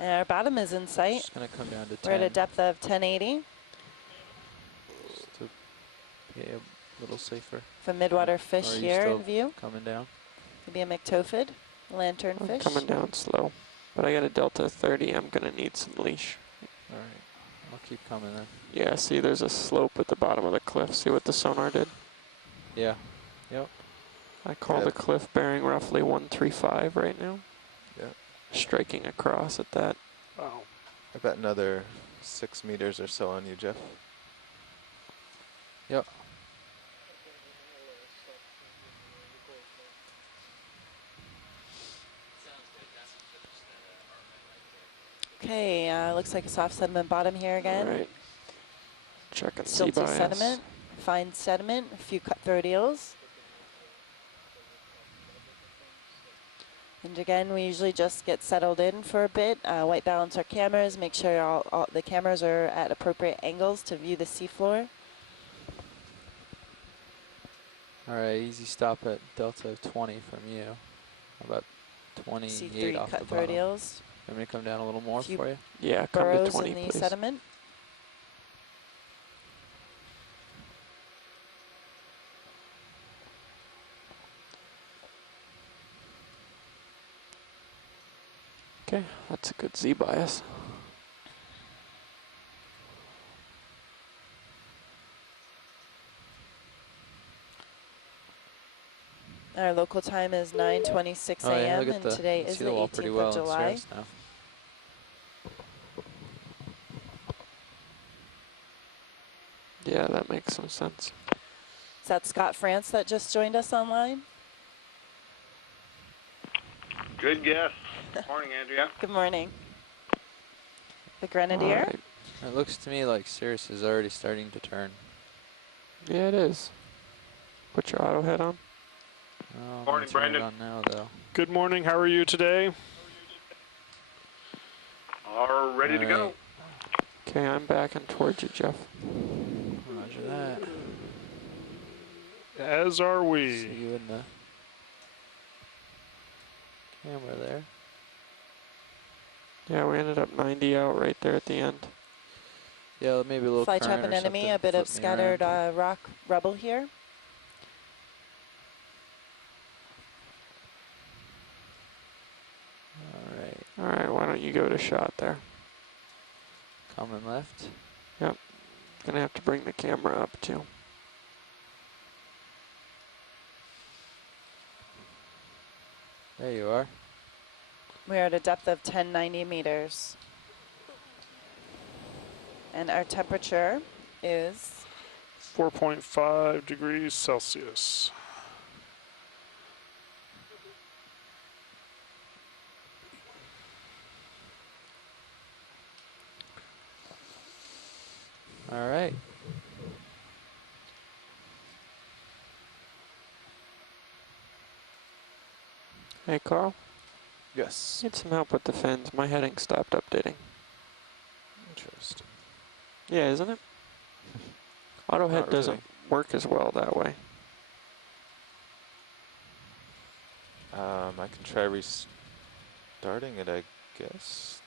And our bottom is in sight. Just gonna come down to 10. We're at a depth of 1080. Just to be a little safer. From midwater Are fish you here still in view. coming down? Maybe a McTophid, I'm lanternfish. coming down slow, but I got a delta 30. I'm gonna need some leash. All right, I'll keep coming then. Yeah, see, there's a slope at the bottom of the cliff. See what the sonar did? Yeah. Yep. I call the cliff bearing roughly 135 right now. Yep. Striking across at that. Wow. I bet another 6 meters or so on you, Jeff. Yep. Okay, looks like a soft sediment bottom here again. All right. Checking sea Silty bias. sediment, fine sediment, a few cutthroat eels. And again, we usually just get settled in for a bit, white balance our cameras, make sure all the cameras are at appropriate angles to view the seafloor. All right, easy stop at delta 20 from you. How about 28 See 3 off the cutthroat bottom? eels. Want me to come down a little more Few for you? Yeah, come to Burrows 20, in the please. sediment. Okay, that's a good Z bias. Our local time is 9:26 Oh, yeah, a.m. look at and the, today you is see the the wall pretty 18th well of in July. Cirrus now. Yeah, that makes some sense. Is that Scott France that just joined us online? Good guess. Morning, Andrea. Good morning. The Grenadier. All right. It looks to me like Cirrus is already starting to turn. Yeah, it is. Put your auto head on. Oh, I'm Morning, gonna turn it Brendan. on now, though. Good morning. How are you today? All ready to go. Alright. Okay, I'm backing towards you, Jeff. Roger that. As are See we. you in the camera there. Yeah, we ended up 90 out right there at the end. Yeah, maybe a little Fly current trap an or enemy, something a bit of flip me scattered around. rock rubble here. Alright, All right, why don't you go to shot there? coming left. Gonna have to bring the camera up too. There you are. We're at a depth of 1090 meters. And our temperature is 4.5 degrees Celsius. Alright. Hey, Carl, Yes. need some help with the fins. My heading stopped updating. Interesting. Yeah, isn't it? Auto head Not doesn't really. work as well that way. I can try restarting it, I guess.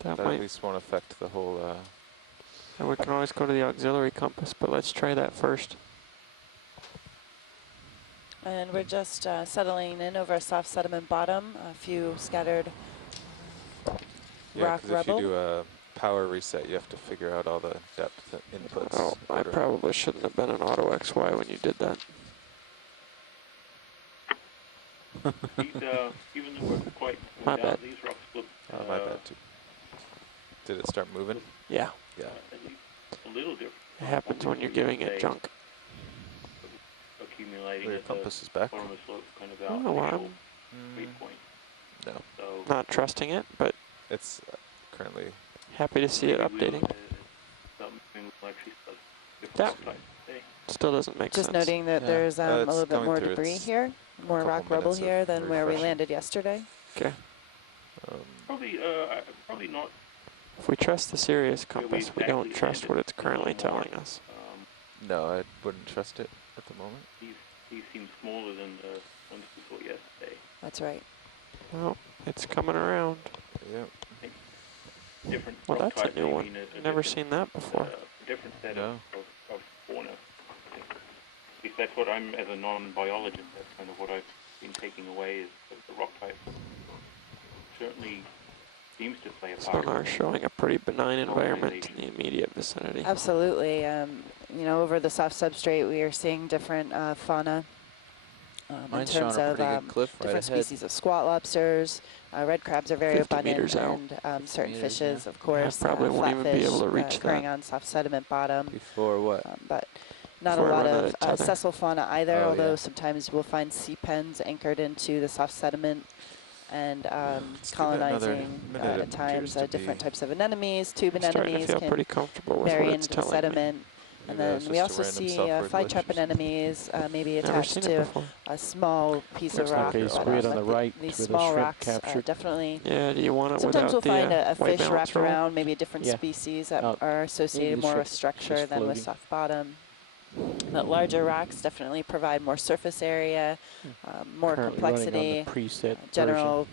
That That at might. least won't affect the whole. And we can always go to the auxiliary compass, but let's try that first. And we're just settling in over a soft sediment bottom, a few scattered Yeah, rock because if rubble. you do a power reset, you have to figure out all the depth inputs. Oh, I probably shouldn't have been an auto XY when you did that. Even though we're quite My down, bad. these rocks look My bad too. Did it start moving? Yeah, Yeah. at least a little different. it happens when you're giving it junk. Accumulating Your at compass is back. the bottom of the slope, kind of Oh, our well, initial Mm, midpoint. no, So Not trusting it, but it's currently. happy to see it maybe we'll, updating. something will actually start Yeah. different type of thing. Still doesn't make Just sense. noting that Yeah. there's a It's little bit going more through debris its here, more couple rock rubble minutes of here than where we refreshing. landed yesterday. Okay. Probably not. If we trust the Sirius where compass, we exactly don't trust landed what it's a currently little more. telling us. No, I wouldn't trust it at the moment. These seem smaller than the ones we saw yesterday. That's right. Well, it's coming around. Yep. different Well, rock that's a types, new you one. mean Never seen that before. a different set No. of fauna. At least that's what I'm, as a non-biologist, that's kind of what I've been taking away is the rock type certainly seems to play a part. Sonar showing a pretty benign environment in Colonization. the immediate vicinity. Absolutely. You know, over the soft substrate, we are seeing different fauna in Mine's terms showing a of pretty good cliff right different ahead. species of squat lobsters. Red crabs are very 50 abundant, meters out. and certain meters, fishes, yeah. of course, probably won't even be flatfish able to reach occurring that. on soft sediment bottom. Before what? But not a Before I lot run out of of tether. sessile fauna either, Oh, although yeah. sometimes we'll find sea pens anchored into the soft sediment and Let's give it another colonizing minute. at It times appears to different be types of anemones. Tube I'm starting to anemones feel pretty can comfortable with marry what it's into the telling me. sediment. And Maybe that was then we just a also random see software fly glitch trap or something. anemones maybe Never attached seen it to before. a small piece Looks of like rock. a Okay, but, squid on the but right these with a small shrimp rocks capture. definitely. Yeah, do you want it Sometimes we'll without the find a white fish balance wrapped roll? around, maybe a different Yeah. species that Oh, are maybe associated the more with shrimp structure just than with floating. soft bottom. But larger rocks definitely provide more surface area, more Currently running on the complexity. preset version. General,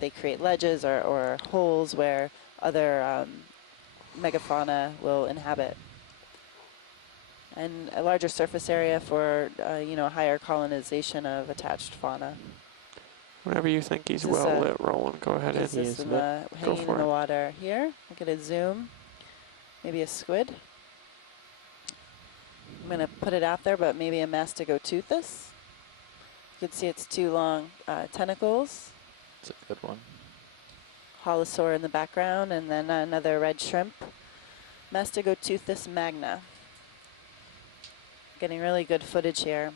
they create ledges or holes where other megafauna will inhabit. And a larger surface area for, you know, higher colonization of attached fauna. Whenever you think he's Is this well a- lit, Roland, go ahead Is in. He this is in lit. the, Go hanging for in the it. water here? Look at a zoom. Maybe a squid. I'm going to put it out there, but maybe a Mastigoteuthis. You can see its two long tentacles. It's a good one. Holosaur in the background, and then another red shrimp. Mastigoteuthis magna. Getting really good footage here.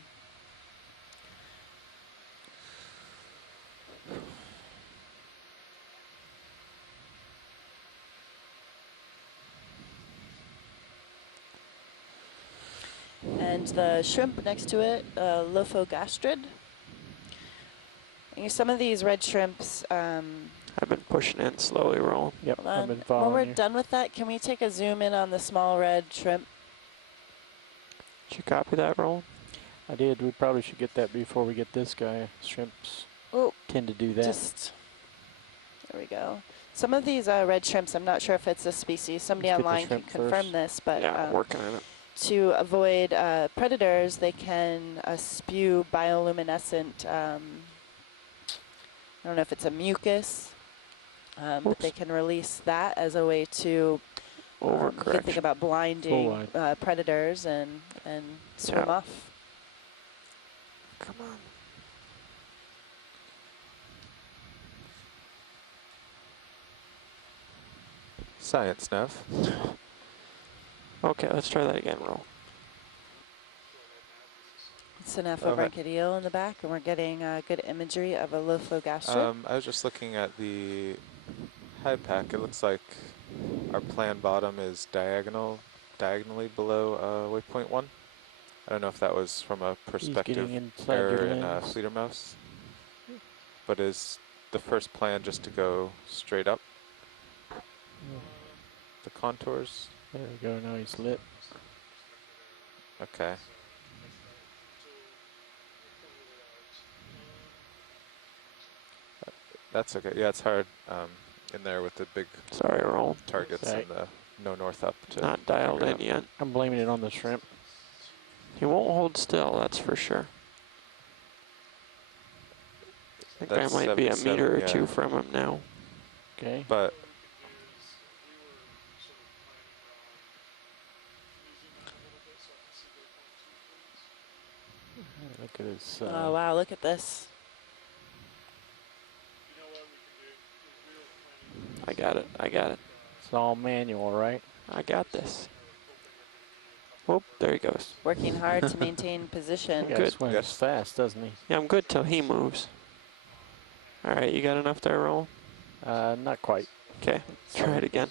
And the shrimp next to it, Lophogastrid. And some of these red shrimps, I've been pushing in slowly, Roland. Yep, hold I've on. been When following we're you. done with that, can we take a zoom in on the small red shrimp? Did you copy that, Roland? I did. We probably should get that before we get this guy. Shrimps Oh, tend to do that. just, there we go. Some of these red shrimps, I'm not sure if it's a species. Somebody Let's get the online can shrimp confirm first. this, but Yeah, I'm working on it. to avoid predators, they can spew bioluminescent, I don't know if it's a mucus, but they Oops. can release that as a way to, you can think Overcorrection. about blinding Full predators and swim Yeah. off. Come on. Science, Nev. Okay, let's try that again, Roland. It's an Okay. alpha eel in the back, and we're getting good imagery of a Lophogastrid. I was just looking at the high pack. It looks like our plan bottom is diagonally below waypoint 1. I don't know if that was from a He's perspective getting inside error your in lens. Fleeter Mouse. But is the first plan just to go straight up the contours? There we go. Now he's lit. Okay. That's okay. Yeah, it's hard in there with the big Sorry, Roland. targets Sorry. and the no north up to Not dialed figure in it yet. I'm blaming it on the shrimp. He won't hold still, that's for sure. I think That's I might be a 77, meter or yeah. two from him now. Okay. But Look at his. Oh, wow, look at this. I got it. I got it. It's all manual, right? I got this. Whoop, there he goes. Working hard to maintain position. He Good. swims Yes. fast, doesn't he? Yeah, I'm good till he moves. All right, you got enough there, Roland? Not quite. Okay, try it again.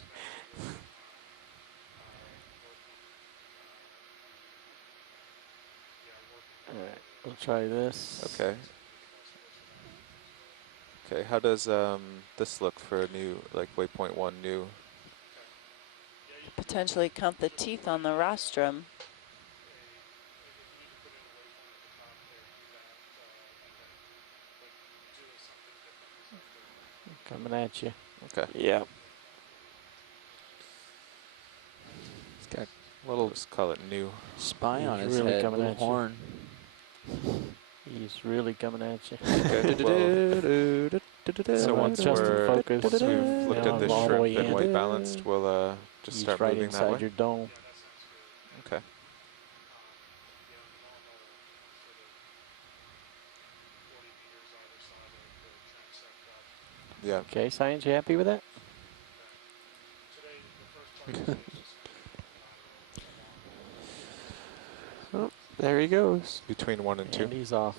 All right, we'll try this. okay. Okay, how does this look for a new, like waypoint 1 new? Potentially count the teeth on the rostrum. Coming at you. Okay. Yeah, Got a little Let's call it new. spine He's on his really head, coming little at you. horn. He's really coming at you. Okay, well, so once adjust the we're focus. once we've looked Yeah, at the all the shrimp way and in. white balanced, we'll just He's start right moving that inside way. your dome. Okay. Yeah. Okay, Science, you happy with that? Oh, there he goes. Between 1 and 2. And he's off.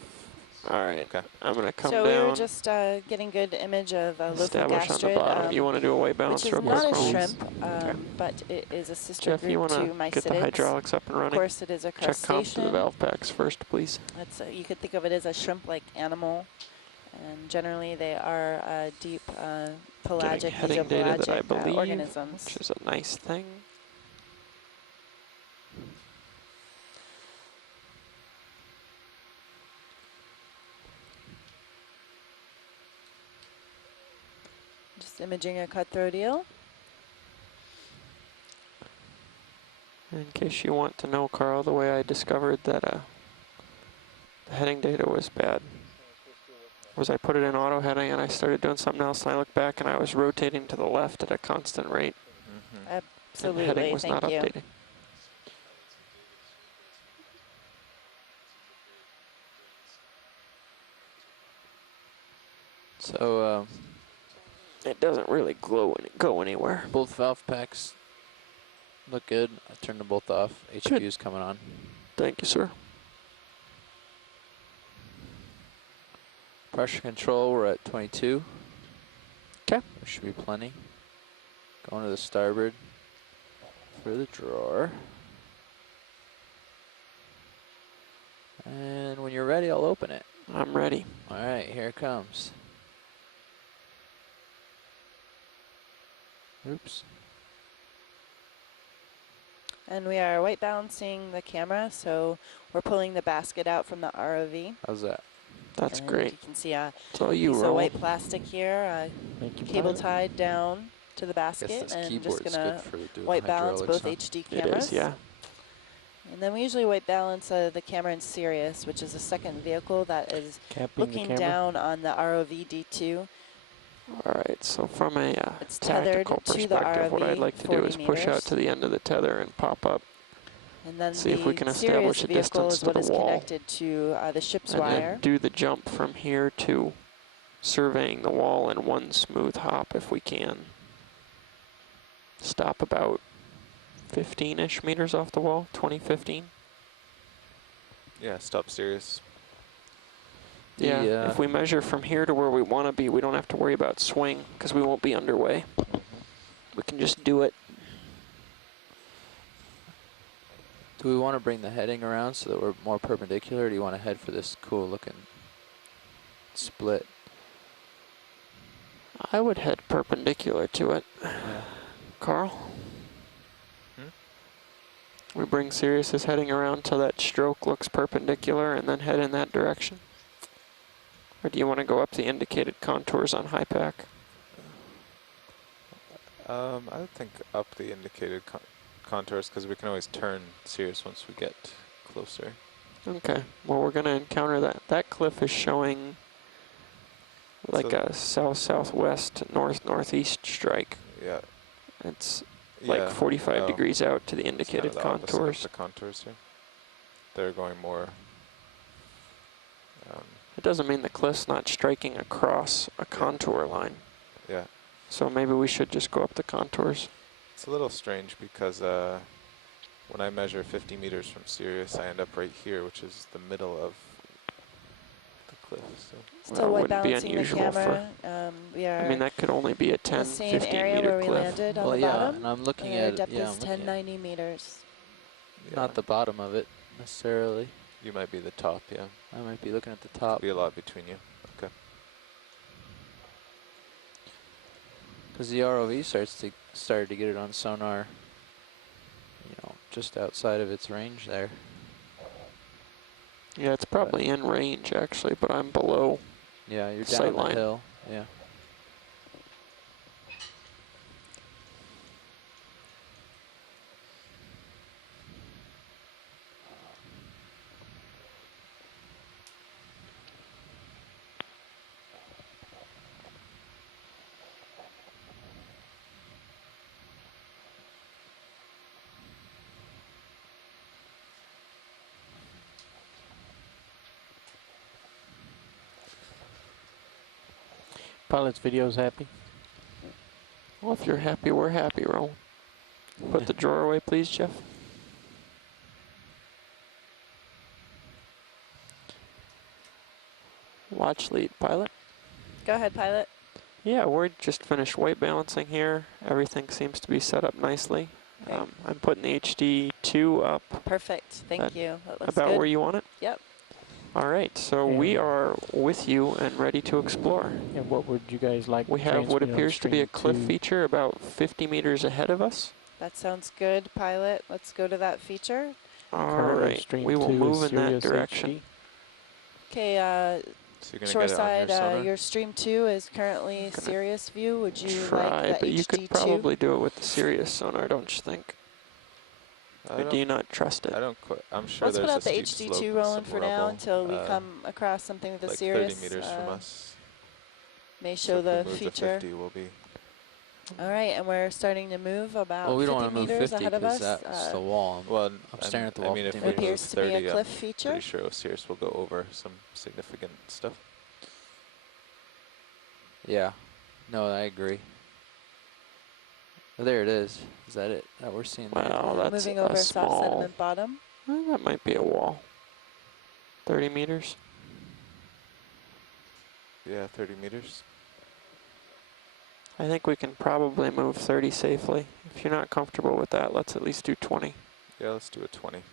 All right, Okay. I'm gonna come So down. we were just getting good image of establish on the lophogastrid, bottom. You want to do a white balance which is real quick, not a Chrome? shrimp, but it is a sister Jeff, you group want to to get the mycidids. hydraulics up and Of running? course, it is a Check comp to the crustacean. valve packs first, please. That's you could think of it as a shrimp-like animal, and generally they are deep pelagic, Getting heading data that I mesopelagic believe, organisms. which is a nice thing. Just imaging a cutthroat eel. In case you want to know, Carl, the way I discovered that the heading data was bad was I put it in auto heading and I started doing something else, and I looked back and I was rotating to the left at a constant rate. And the heading Absolutely, was thank not you. updating. So It doesn't really go anywhere. both valve packs look good. I turned them both off. HQ is coming on. Thank you, sir. Pressure control, we're at 22. Okay. There should be plenty. Going to the starboard for the drawer. And when you're ready, I'll open it. I'm ready. All right, here it comes. Oops. And we are white balancing the camera, so we're pulling the basket out from the ROV. How's that? That's And great. You can see a It's all you, piece of Roll. white plastic here, Thank you, cable pilot. tied down to the I guess basket, this and keyboard's just good gonna for doing white balance hydraulics, both huh? HD It cameras. is, yeah. And then we usually white balance the camera in Sirius, which is a second vehicle that is Capping the looking camera. down on the ROV D2. All right, so from a It's tethered tactical to the perspective, what ROV I'd like to do 40 is push out meters. to the end of the tether and pop up, And then see if we can the establish Sirius a vehicle distance is to what the is wall. connected to the ship's and wire. then do the jump from here to surveying the wall in one smooth hop if we can. Stop about 15-ish meters off the wall, 20, 15. Yeah, stop Sirius. Yeah, if we measure from here to where we want to be, we don't have to worry about swing because we won't be underway. We can just do it. Do we want to bring the heading around so that we're more perpendicular, or do you want to head for this cool looking split? I would head perpendicular to it. Yeah. Carl? We bring Sirius's heading around till that stroke looks perpendicular and then head in that direction? Or do you want to go up the indicated contours on high pack? I would think up the indicated contours because we can always turn Sirius once we get closer. Okay, well we're going to encounter that. That cliff is showing like So a south-southwest, north-northeast strike. yeah. It's like Yeah. 45 Oh, degrees out to the it's kind indicated of the opposite of contours. the contours here. They're going more. It doesn't mean the cliff's not striking across a contour line. Yeah. So maybe we should just go up the contours. It's a little strange because when I measure 50 meters from Sirius, I end up right here, which is the middle of the cliff. So. Still Well, white wouldn't be balancing the unusual for- camera. We are I mean, that could only be a in 10, the same 15 area meter where we cliff. landed on Well, the yeah, bottom. and I'm looking Their at depth yeah, is I'm looking at 1090 meters. not the bottom of it necessarily. You might be the top, yeah. I might be looking at the top. Be a lot between you. Okay. Because the ROV started to get it on sonar, you know, just outside of its range there. Yeah, it's probably in range actually, but I'm below. Yeah, you're Sight down the line. hill. Yeah. Pilot's video's happy. Well, if you're happy, we're happy, Roll. Put the drawer away, please, Jeff. Watch lead, pilot. Go ahead, pilot. Yeah, we're just finished weight balancing here. Everything seems to be set up nicely. Great. I'm putting the HD2 up Perfect. Thank you. That looks about good. where you want it. Yep. All right, so we And- are with you and ready to explore. And what would you guys like? We to have what transmit on appears to be a stream cliff 2? feature about 50 meters ahead of us. That sounds good, pilot. Let's go to that feature. All Currently right, stream we will 2 is move in that Sirius direction. HD. Okay, So you're gonna shoreside, get it on your sonar? your stream 2 is currently gonna Sirius view. Would you Try, like the but you HD2? could probably do it with the Sirius sonar, don't you think? Or do you not trust it? I don't quite. I'm sure Let's there's put a out the steep slope HD2 and rolling some for now rubble, until we come across something with a like Sirius. 30 meters from us. May So show if we the move feature. to 50, we'll be. All right, and we're starting to move about Well, we 50 don't want to move meters 50 ahead of because us. that's the wall. Well, I'm staring at the wall. I mean, if 50 we It meters. move appears to be 30, a cliff I'm feature. pretty sure Osiris will go over some significant stuff. Yeah. No, I agree. Oh, there it is. Is that it? That we're seeing there? Wow, that's Moving a over soft small. sediment bottom. That might be a wall. 30 meters. Yeah, 30 meters. I think we can probably move 30 safely. If you're not comfortable with that, let's at least do 20. Yeah, let's do a 20.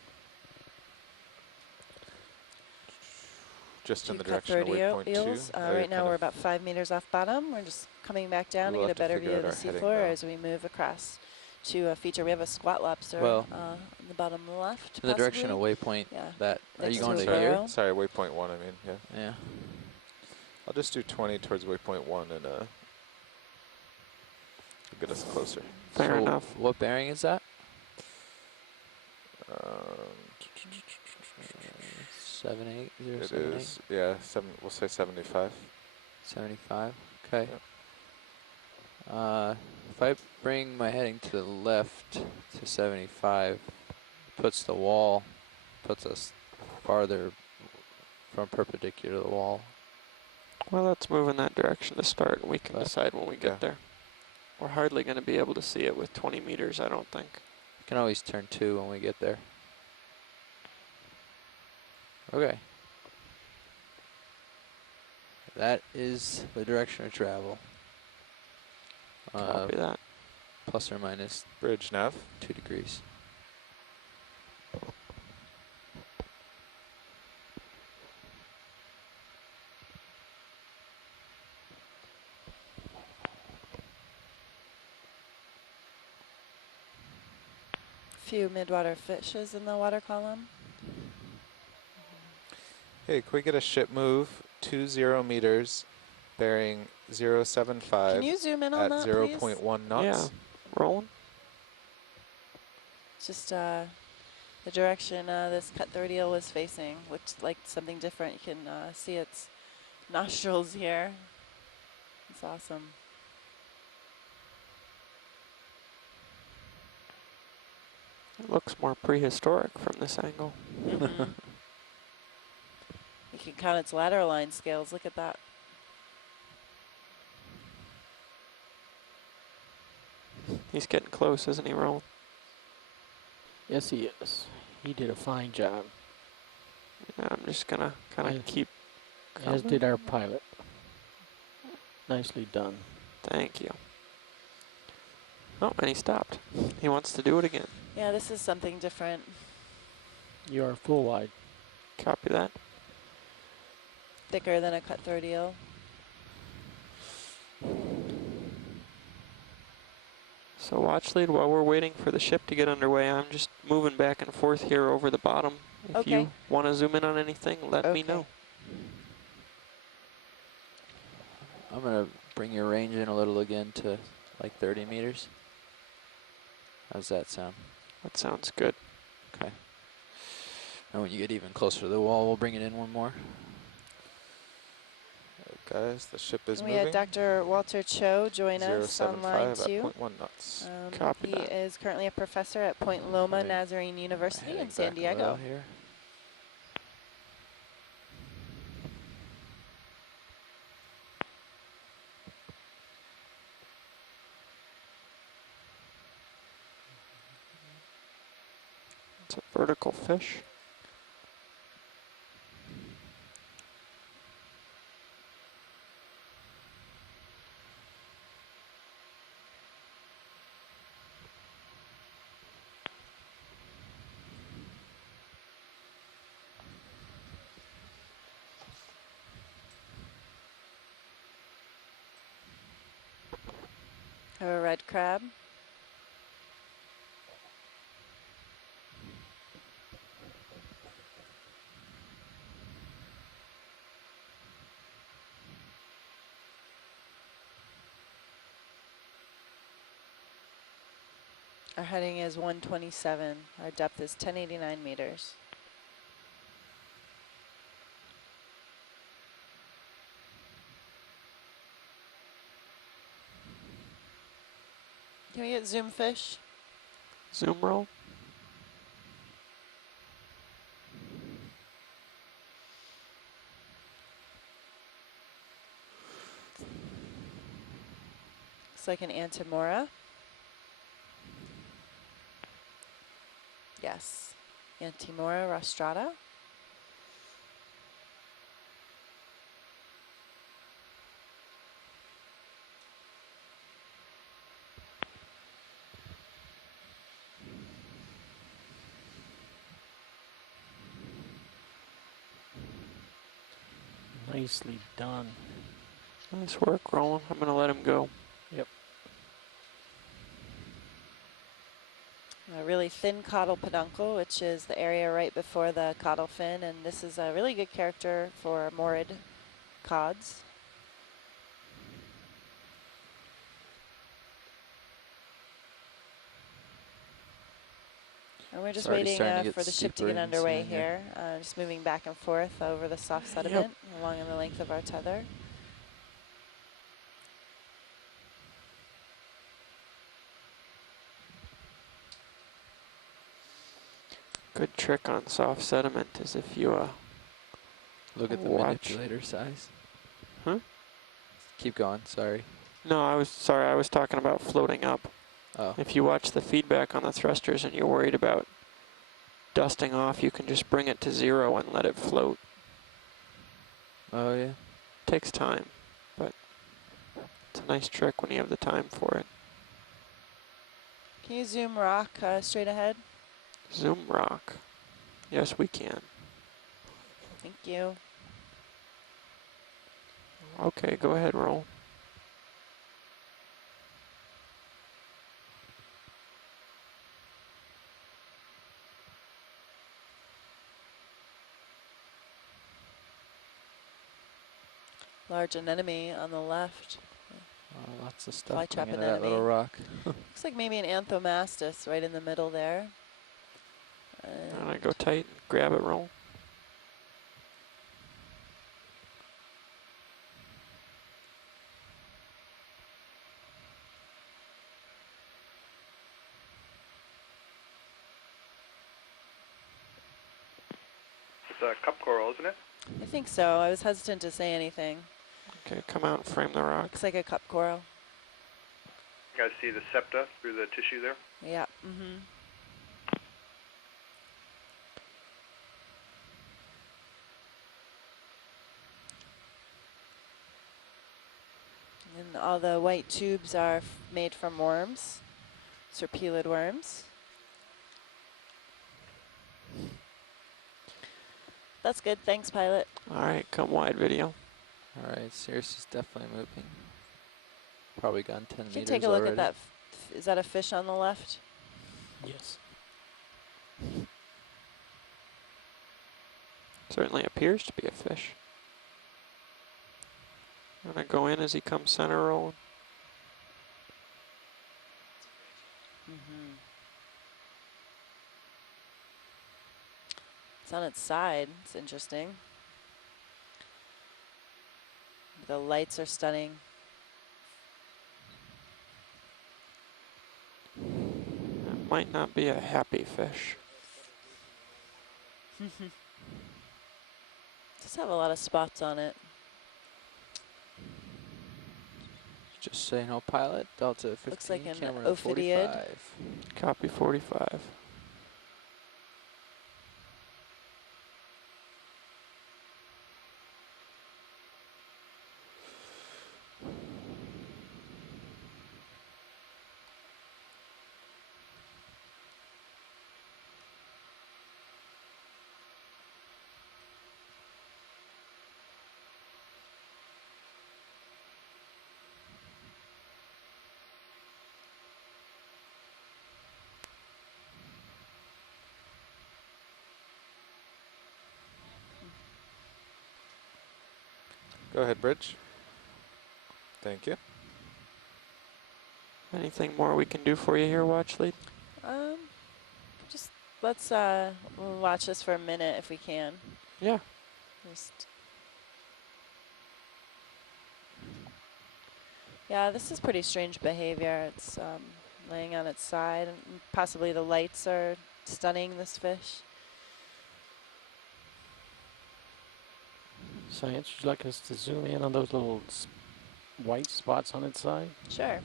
Just in the Cut direction of 30 waypoint 2. eels. Right now we're about 5 meters off bottom. We're just coming back down to We'll get a have to better figure view of out the our heading seafloor now. as we move across to a feature. We have a squat lobster Well, on the bottom left. In the direction of possibly. waypoint, Yeah. that, are Next you to going a to burrow. here? Sorry, waypoint 1, I mean, yeah. Yeah. I'll just do 20 towards waypoint 1 and it'll get us closer. Fair So enough. what bearing is that? 780, It is, yeah, we'll say 75. 75. Okay. Yep. If I bring my heading to the left to 75, puts us farther from perpendicular to the wall. Well, let's move in that direction to start, and we can But- decide when we get Yeah. there. We're hardly going to be able to see it with 20 meters, I don't think. We can always turn 2 when we get there. Okay. That is the direction of travel. Copy that. Plus or minus Bridge nav. 2 degrees. Few midwater fishes in the water column. Hey, can we get a ship move 20 meters, bearing 075 Can you zoom in on at that, 0.1 knots? Yeah. Rolling. please? Just the direction this cut 30 eel was facing looked like something different. You can see its nostrils here. It's awesome. It looks more prehistoric from this angle. Mhm. You can count its lateral line scales. Look at that. He's getting close, isn't he, Roland? Yes, he is. He did a fine job, Yeah, I'm just going to kind Yeah. of keep as did our pilot. Nicely done. Thank you. Oh, and he stopped. He wants to do it again. Yeah, this is something different. You are full wide. Copy that. Thicker than a cut 30 eel. So watch lead, while we're waiting for the ship to get underway, I'm just moving back and forth here over the bottom. If Okay. you want to zoom in on anything, let me Okay. know. I'm going to bring your range in a little again to like 30 meters. How's that sound? That sounds good. Okay. And when you get even closer to the wall, we'll bring it in one more. Guys, the ship is We moving. had Dr. Walter Cho join us on 075 line at 2. 0.1 knots. Copy He that. is currently a professor at Point Loma Heading- Nazarene University in Heading San back a little Diego. here. It's a vertical fish. Have a red crab. Our heading is 127. Our depth is 1089 meters. Can we get zoom fish? Zoom roll. Looks like an Antimora. Yes, Antimora rostrata. Nicely done. Nice work, Roland. I'm going to let him go. Yep. A really thin caudal peduncle, which is the area right before the caudal fin, and this is a really good character for morid cods. And we're just waiting for the ship to get underway here. Just moving back and forth over the soft sediment along the length of our tether. Good trick on soft sediment is if you look at the watch. manipulator size. Huh? Keep going, sorry. No, I was talking about floating up. Oh. If you watch the feedback on the thrusters and you're worried about dusting off, you can just bring it to 0 and let it float. Oh yeah. Takes time, but it's a nice trick when you have the time for it. Can you zoom rock straight ahead? Zoom rock. Yes, we can. Thank you. Okay, go ahead, roll. Large anemone on the left. Oh, lots of stuff Flytrap coming into that little anemone. rock. Looks like maybe an anthomastus right in the middle there. And I go tight, grab it, roll. It's a cup coral, isn't it? I think so. I was hesitant to say anything. Okay, come out and frame the rock. Looks like a cup coral. You guys see the septa through the tissue there? Yeah. Mm-hmm. And all the white tubes are made from worms, serpulid worms. That's good. Thanks, pilot. All right, come wide video. All right, Cirrus is definitely moving. Probably gone 10 You can meters take a look already. at that. Is that a fish on the left? Yes. Certainly appears to be a fish. I'm gonna go in as he comes center rolling. Mm-hmm. It's on its side. It's interesting. The lights are stunning. It might not be a happy fish. Just have a lot of spots on it. Just so you know, pilot, Delta 15, Looks like an camera ophidiid. 45. Copy 45. Go ahead, Bridge. Thank you. Anything more we can do for you here, watch lead? Just let's we'll watch this for a minute if we can. Yeah. Just. Yeah, this is pretty strange behavior. It's laying on its side, and possibly the lights are stunning this fish. Science, would you like us to zoom in on those little white spots on its side? Sure.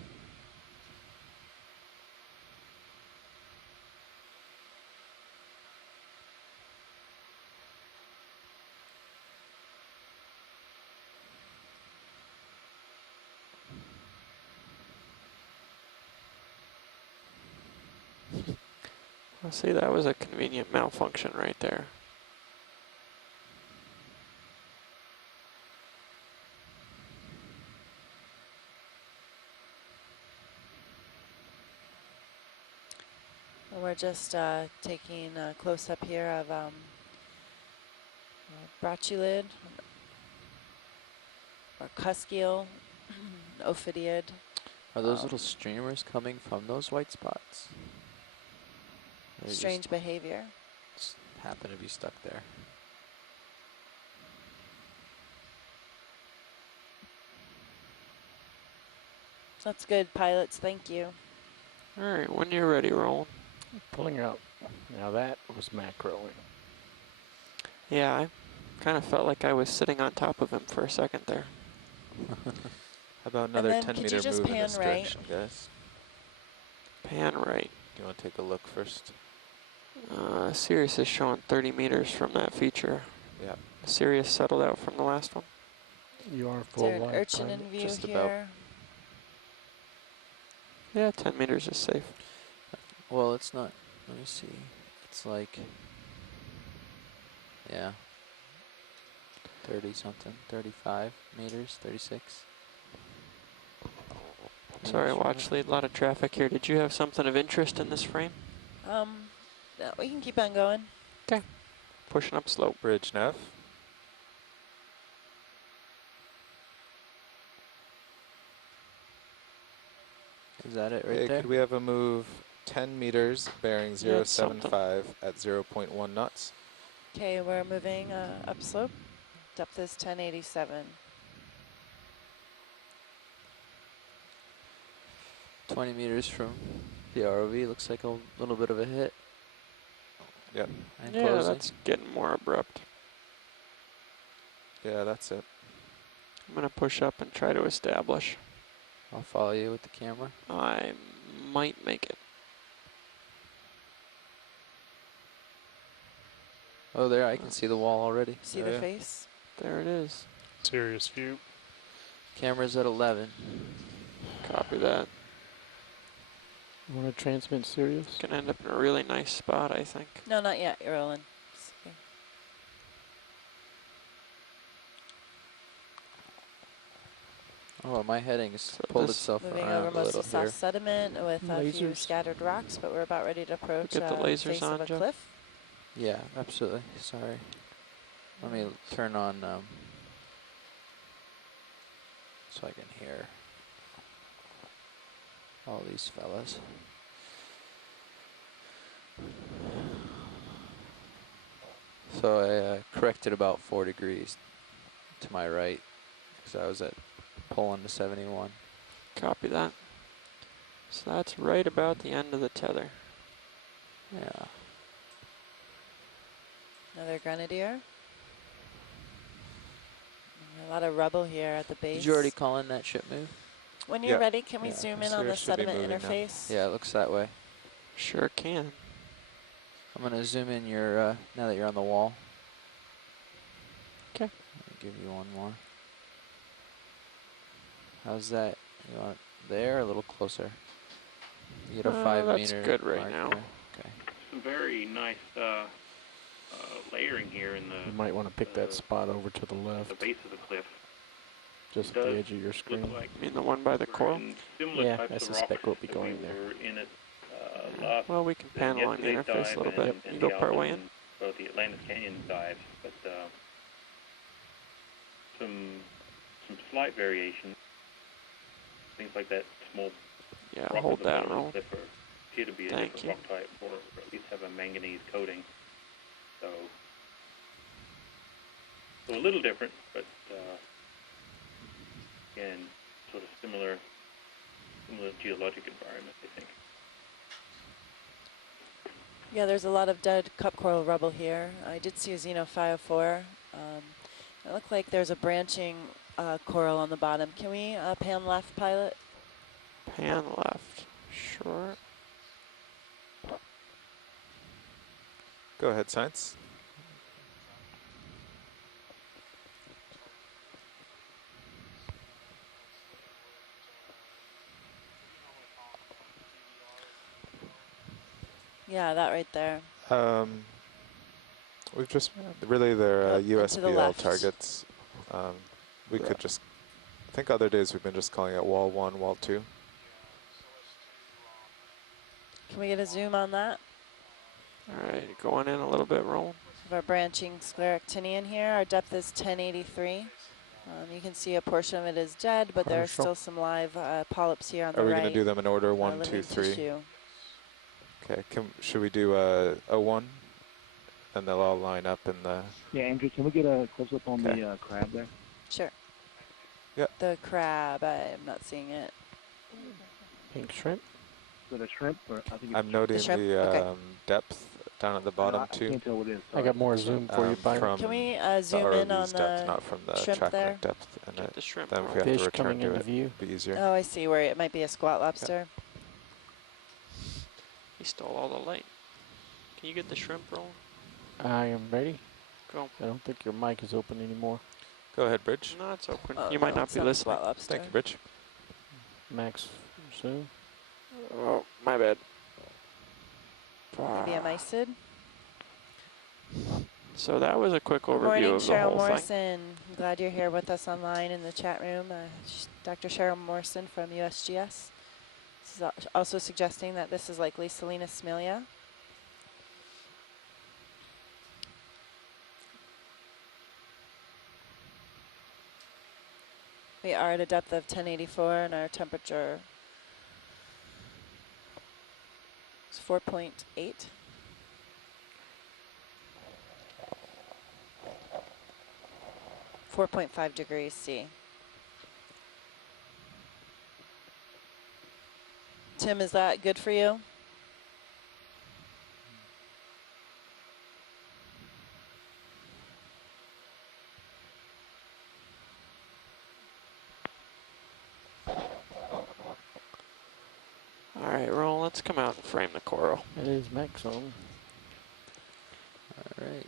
I'll see, that was a convenient malfunction right there. We're just taking a close-up here of brachylid, or cuskeel, ophidiid. Are those little streamers coming from those white spots? They Strange behavior. just happen to be stuck there. That's good, pilots. Thank you. All right, when you're ready, Roland. Pulling her up. Now that was macroing. Yeah, I kind of felt like I was sitting on top of him for a second there. How about another then 10 could meter you just move in pan this right? direction, guys? Pan right. Do you want to take a look first? Sirius is showing 30 meters from that feature. Yeah. Sirius settled out from the last one. You are Is full there an wide urchin pilot. in view Just here? about. Yeah, 10 meters is safe. Well, it's not. Let me see. It's like, yeah, 30 something, 35 meters, 36. Sorry, meters from watch it. lead. A lot of traffic here. Did you have something of interest in this frame? No, we can keep on going. Pushing up slope. Bridge nav. Is that it right Hey, there? could we have a move 10 meters bearing Yeah, it's something. 075 at 0.1 knots? Okay, we're moving upslope. Depth is 1087. 20 meters from the ROV. Looks like a little bit of a hit. Yep. And Yeah, closing. that's getting more abrupt. Yeah, that's it. I'm going to push up and try to establish. I'll follow you with the camera. I might make it. Oh, there, I can see the wall already. See Oh, the yeah. face? There it is. Serious view. Camera's at 11. Copy that. You want to transmit Sirius? Gonna end up in a really nice spot, I think. No, not yet. You're rolling. See. Oh, my heading's So pulled this- itself Moving around over a mostly little soft here. sediment with a few Lasers. scattered rocks, but we're about ready to approach Get the lasers face on, of a Jeff. cliff. Yeah, absolutely. Sorry. Let me turn on so I can hear all these fellas. So I corrected about 4 degrees to my right because I was at pulling to 71. Copy that. So that's right about the end of the tether. Yeah. Another grenadier. A lot of rubble here at the base. Did you already call in that ship move? When you're Yeah. ready, can we Yeah. zoom in on the Sirius should be sediment moving now. interface? Yeah, it looks that way. Sure can. I'm gonna zoom in your now that you're on the wall. 'Kay. I'll give you one more. How's that? You want it there or a little closer? You get a 5 that's meter. good right mark now. there. Okay. Some very nice layering here in You might want to pick that spot over to the the left, base of the cliff. just at does the edge of your Look screen. like You mean the one by the we're coral? in similar Yeah, types I of suspect rocks we'll be that going we there. were in it last Well, we can pan along the yesterday's interface dive a little bit. and You the go part way in. Alvin, both the Atlantis Canyon dives, but some some slight variation. Things like that small Yeah, rock hold at the that, bottom roll. of the slipper appear to be a Thank different you. rock type, or at least have a manganese coating. So a little different, but again, sort of similar geologic environment, I think. Yeah, there's a lot of dead cup coral rubble here. I did see a Xeno 504. It looked like there's a branching coral on the bottom. Can we pan left, pilot? Pan left. Sure. Go ahead, Science. Yeah, that right there. We've just really they're Yep, and to the USBL left. targets. We could just, I think other days we've been just calling it wall 1, wall 2. Can we get a zoom on that? All right, going in a little bit, roll. Of our branching scleractinian here. Our depth is 1083. You can see a portion of it is dead, but there are still some live polyps here on the Are we right. going to do them in order, 1, 2, living 3? tissue. Okay, should we do a 1? And they'll all line up in the... Yeah, Andrew, can we get a close-up on the crab there? Sure. Yeah. The crab, I'm not seeing it. Pink shrimp. Is it a shrimp? Or I think it's I'm noting shrimp? the Okay. depth down at the bottom, I too. can't tell what it is. I got more zoom for you, pilot. From Can we the zoom in on ROV's depth, the not from the shrimp track there? link depth. And Get the shrimp then if roll. we have to Fish return coming to into it, view. it'll be easier. Oh, I see where it might be a squat lobster. He stole all the light. Can you get the shrimp roll? I am ready. Go. I don't think your mic is open anymore. Go ahead, Bridge. No, it's open. Oh, you might no, not it's be a listening. squat lobster. Thank you, Bridge. Max zoom. Oh, my bad. Maybe a mysid. So that was a quick Good overview morning, of the Cheryl whole Morrison. I'm glad you're here with us online in the chat room. Dr. Cheryl Morrison from USGS. This is also suggesting that this is likely Selena smilia. We are at a depth of 1084 and our temperature is 4.8. .5 degrees C. Tim, is that good for you? All right, roll. Let's come out and frame the coral. It is max on. All right.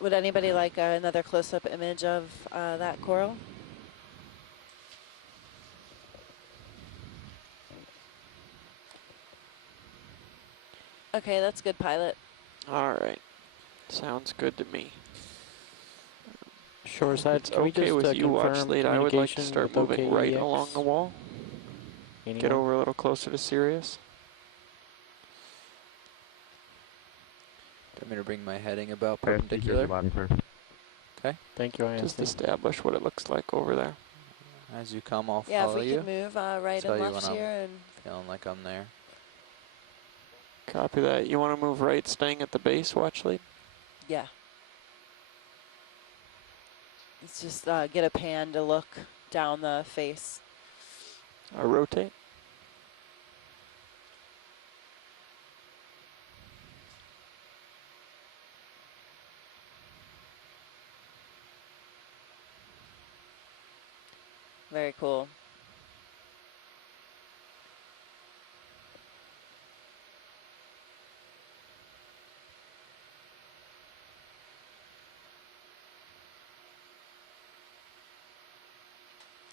Would anybody like another close-up image of that coral? Okay, that's good, pilot. All right. Sounds good to me. Shoreside, It's can we okay just with you, watch confirm lead. I would like to communication start with moving right OKEX? along the wall. Anyone? Get over a little closer to Sirius. Do you want me to bring my heading about perpendicular? Okay. Thank you, Just INC. establish what it looks like over there. As you come, I'll Yeah, if follow we you. could move right Tell and you left when I'm here. And feeling like I'm there. Copy that. You want to move right, staying at the base, watch lead? yeah. Let's just get a pan to look down the face. Rotate. Very cool.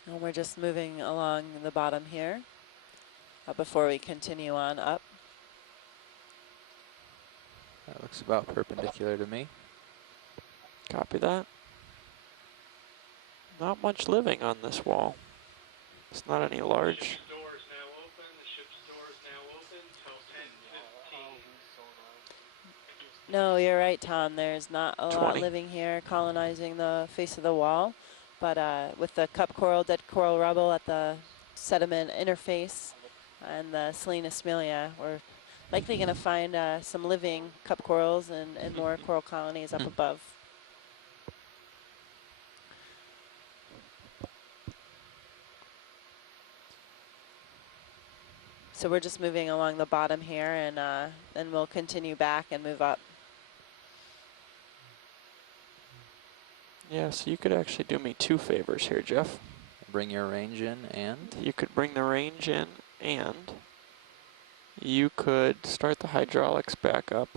And we're just moving along the bottom here before we continue on up. That looks about perpendicular to me. Copy that. Not much living on this wall. It's not any large. No, you're right, Tom. There's not a lot 20. living here colonizing the face of the wall. But with the cup coral, dead coral rubble at the sediment interface and the Salinas Smilia, we're likely going to find some living cup corals and more coral colonies up above. So we're just moving along the bottom here, and then we'll continue back and move up. Yeah, so you could actually do me 2 favors here, Jeff. Bring your range in and? You could bring the range in, and you could start the hydraulics back up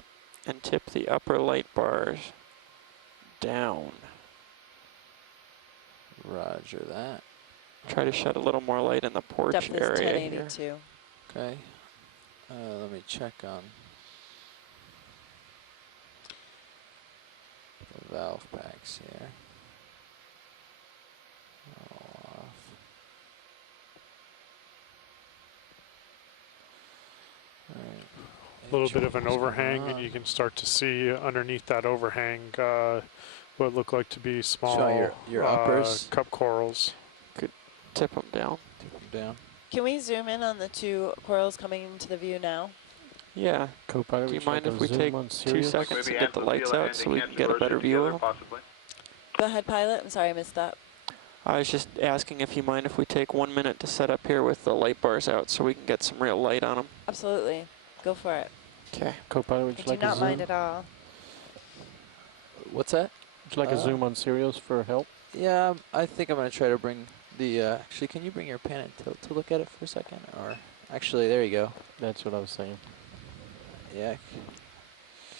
and tip the upper light bars down. Roger that. Try to shed a little more light in the porch Depth is area here. 1082. Okay. Let me check on the valve packs here. All off. All right. A little bit of an overhang, and you can start to see underneath that overhang what look like to be small your uppers. cup corals. Could tip them down. Tip them down. Can we zoom in on the 2 corals coming into the view now? Yeah. Co-pilot, Do you would you mind like if to we zoom take on 2 Sirius? seconds to Maybe get the lights out so we can get a better view of them? Possibly. Go ahead, pilot. I'm sorry I missed that. I was just asking if you mind if we take 1 minute to set up here with the light bars out so we can get some real light on them. Absolutely. Go for it. Okay. Co-pilot, would I you do like a not zoom? mind at all. What's that? Would you like a zoom on Sirius for help? Yeah, I think I'm going to try to bring the, actually, can you bring your pan and tilt to look at it for a second? Or, actually, there you go. That's what I was saying. Yeah.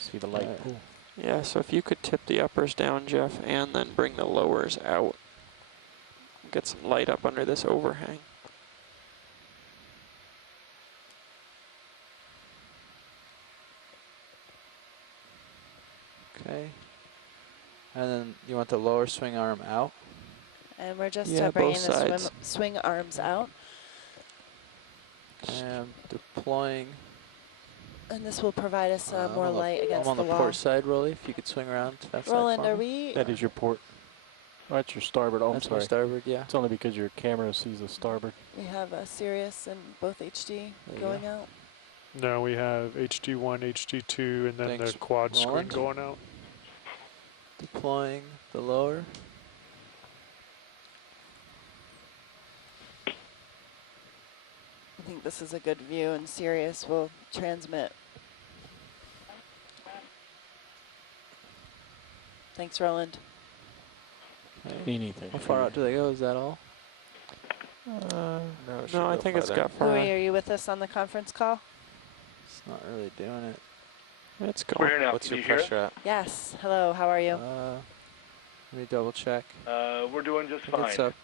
See the light pool. Yeah, so if you could tip the uppers down, Jeff, and then bring the lowers out. Get some light up under this overhang. Okay. And then you want the lower swing arm out? And we're just Yeah, bringing both the sides. swing arms out. And deploying. And this will provide us more light against I'm on the the wall. port side, Rolly, if you could swing around to that Roland, side for are me. we? That is your port. Oh, that's your starboard. Oh, I'm That's my sorry. starboard, yeah. It's only because your camera sees the starboard. We have a Sirius and both HD There you going go. out. No, we have HD1, HD2, and then Thanks, the quad screen Roland. going out. Deploying the lower. I think this is a good view, and Sirius will transmit. Thanks, Roland. Okay. Anything. How far out do they go? Is that all? No, it should I go think it's farther. got Louis, far. are you with us on the conference call? It's not really doing it. It's We're going. here now. What's Can your you hear us? pressure at? Yes. Hello, how are you? Let me double check. We're doing just I think fine. it's up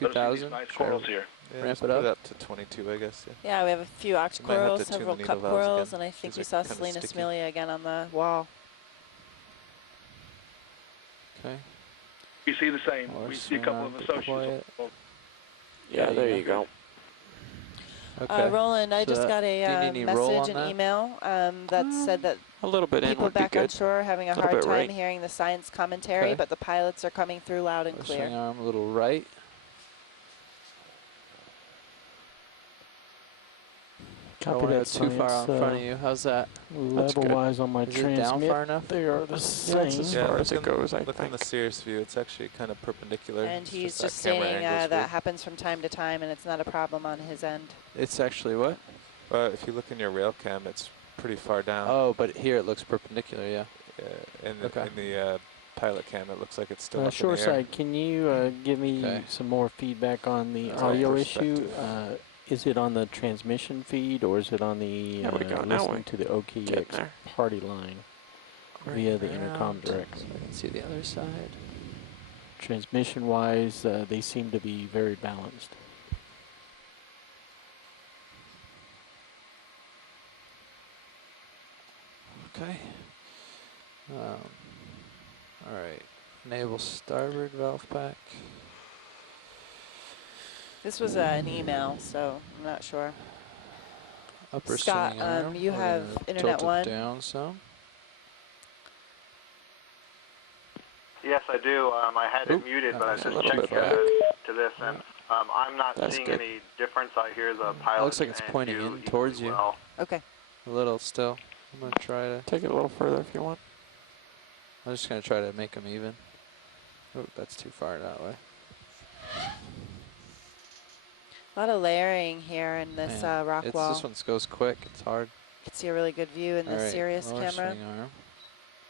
Noticing these 2,000. nice Try to corals here. Yeah, Ramp just it put up. it up to 22, I guess. Yeah. Yeah, we have a few ox You might have corals, to tune the several needle cup valves corals, again. and I think we These saw are kinda Salinas sticky. Smilia again on the wall. Okay. We see the same. Lower We see a swing couple arm, of deploy associates. it. Yeah, there you go. Okay. Roland, I So just got do you a need any roll message, on an that? email that said that A little bit in people would be back on good. shore are having a Little hard bit time right. hearing the science commentary, Okay. but the pilots are coming through loud and Lower clear. swing arm a little right. I Copy don't want that, to go too far out science. in front of you. How's that? Level-wise on my Is it down transmit, far enough? they are the Yeah, it's same. as far as it look in- goes, I Look in the think. Sirius view. It's actually kind of perpendicular. And It's he's that just camera stating angle's that weird. happens from time to time, and it's not a problem on his end. It's actually what? If you look in your rail cam, it's pretty far down. Oh, but here it looks perpendicular, yeah. In the, Okay. in the pilot cam, it looks like it's still up in Shore the air. side, can you give me Okay. some more feedback on the That's audio all issue? perspective. Is it on the transmission feed or is it on the There we go, now listening we to the Getting OKEX there. party line via the intercom directly? So I can see the other side. Transmission-wise, they seem to be very balanced. Okay. All right. Naval starboard valve pack. This was an email, so I'm not sure. Upper Scott, swing arm. you We're have gonna Internet tilt One? it down some. I do. I had it muted, but I that's just a little checked bit back. to this, and I'm not That's seeing good. any difference. I hear the pilot Looks like it's and pointing you in equally towards you. well. Okay. A little still. I'm going to try to... Take it a little further if you want. I'm just going to try to make them even. Oh, that's too far that way. A lot of layering here in this Man, rock wall. This one goes quick. It's hard. You can see a really good view in the All right, Sirius lower camera. swing arm.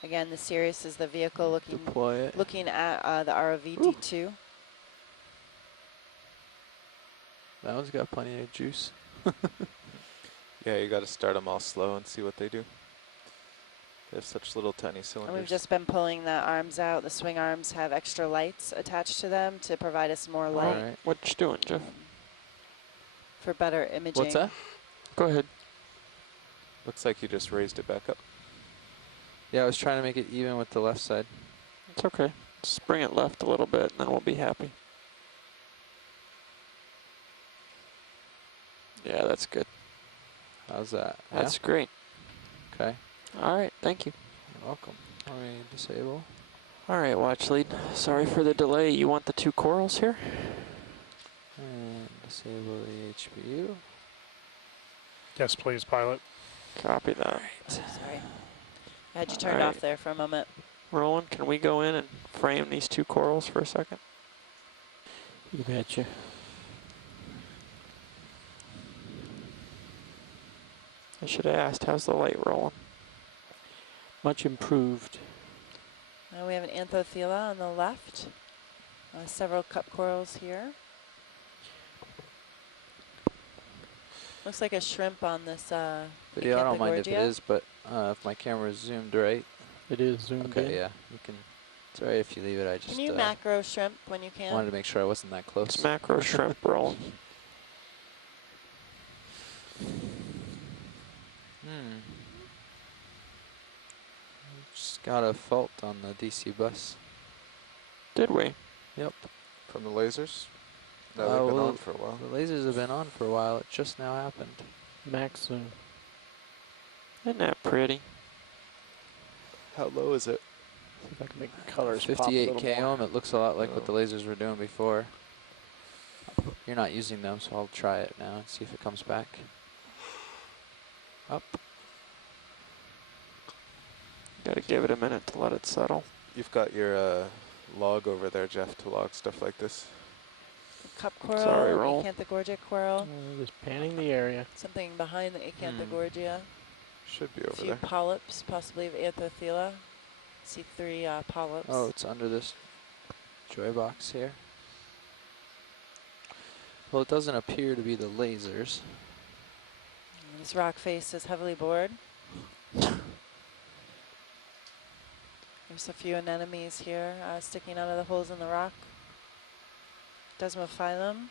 Again, the Sirius is the vehicle Deploy it. looking at the ROV D2. That one's got plenty of juice. Yeah, you got to start them all slow and see what they do. They have such little tiny And cylinders. we've just been pulling the arms out. The swing arms have extra lights attached to them to provide us more light. All right. What you doing, Jeff? For better imaging. What's that? Go ahead. Looks like you just raised it back up. Yeah, I was trying to make it even with the left side. It's okay. Just bring it left a little bit, and then we'll be happy. Yeah, that's good. How's that? That's great. Okay. All right, thank you. You're welcome. Let me disable. All right, watch lead. Sorry for the delay. You want the 2 corals here? And disable the HPU. Yes, please, pilot. Copy that. Sorry. I had you turned All off right. there for a moment. Roland, can we go in and frame these 2 corals for a second? You betcha. I should have asked, how's the light rolling? Much improved. Now we have an Anthothela on the left. Several cup corals here. Looks like a shrimp on this Video, I don't mind if it Acanthogorgia. is, but if my camera is zoomed right. It is zoomed in. Okay, yeah. You can. It's alright if you leave it. I just Can you macro shrimp when you can? wanted to make sure I wasn't that close. It's macro shrimp rolling. Just got a fault on the DC bus. Did we? Yep. From the lasers? No, they've been on for a while. The lasers have been on for a while. It just now happened. Max zoom. Isn't that pretty? How low is it? See if I can make the colors pop a little 58 more. kOhm. It looks a lot like what the lasers were doing before. You're not using them, so I'll try it now and see if it comes back. Up. Gotta give it a minute to let it settle. You've got your log over there, Jeff, to log stuff like this. Cup coral, Sorry, roll. Acanthogorgia coral. Just panning the area. Something behind the Acanthogorgia. Should be A over few there. polyps, possibly of Anthothela. See 3 polyps. Oh, it's under this joy box here. Well, it doesn't appear to be the lasers. And this rock face is heavily bored. There's a few anemones here sticking out of the holes in the rock. Desmophilum.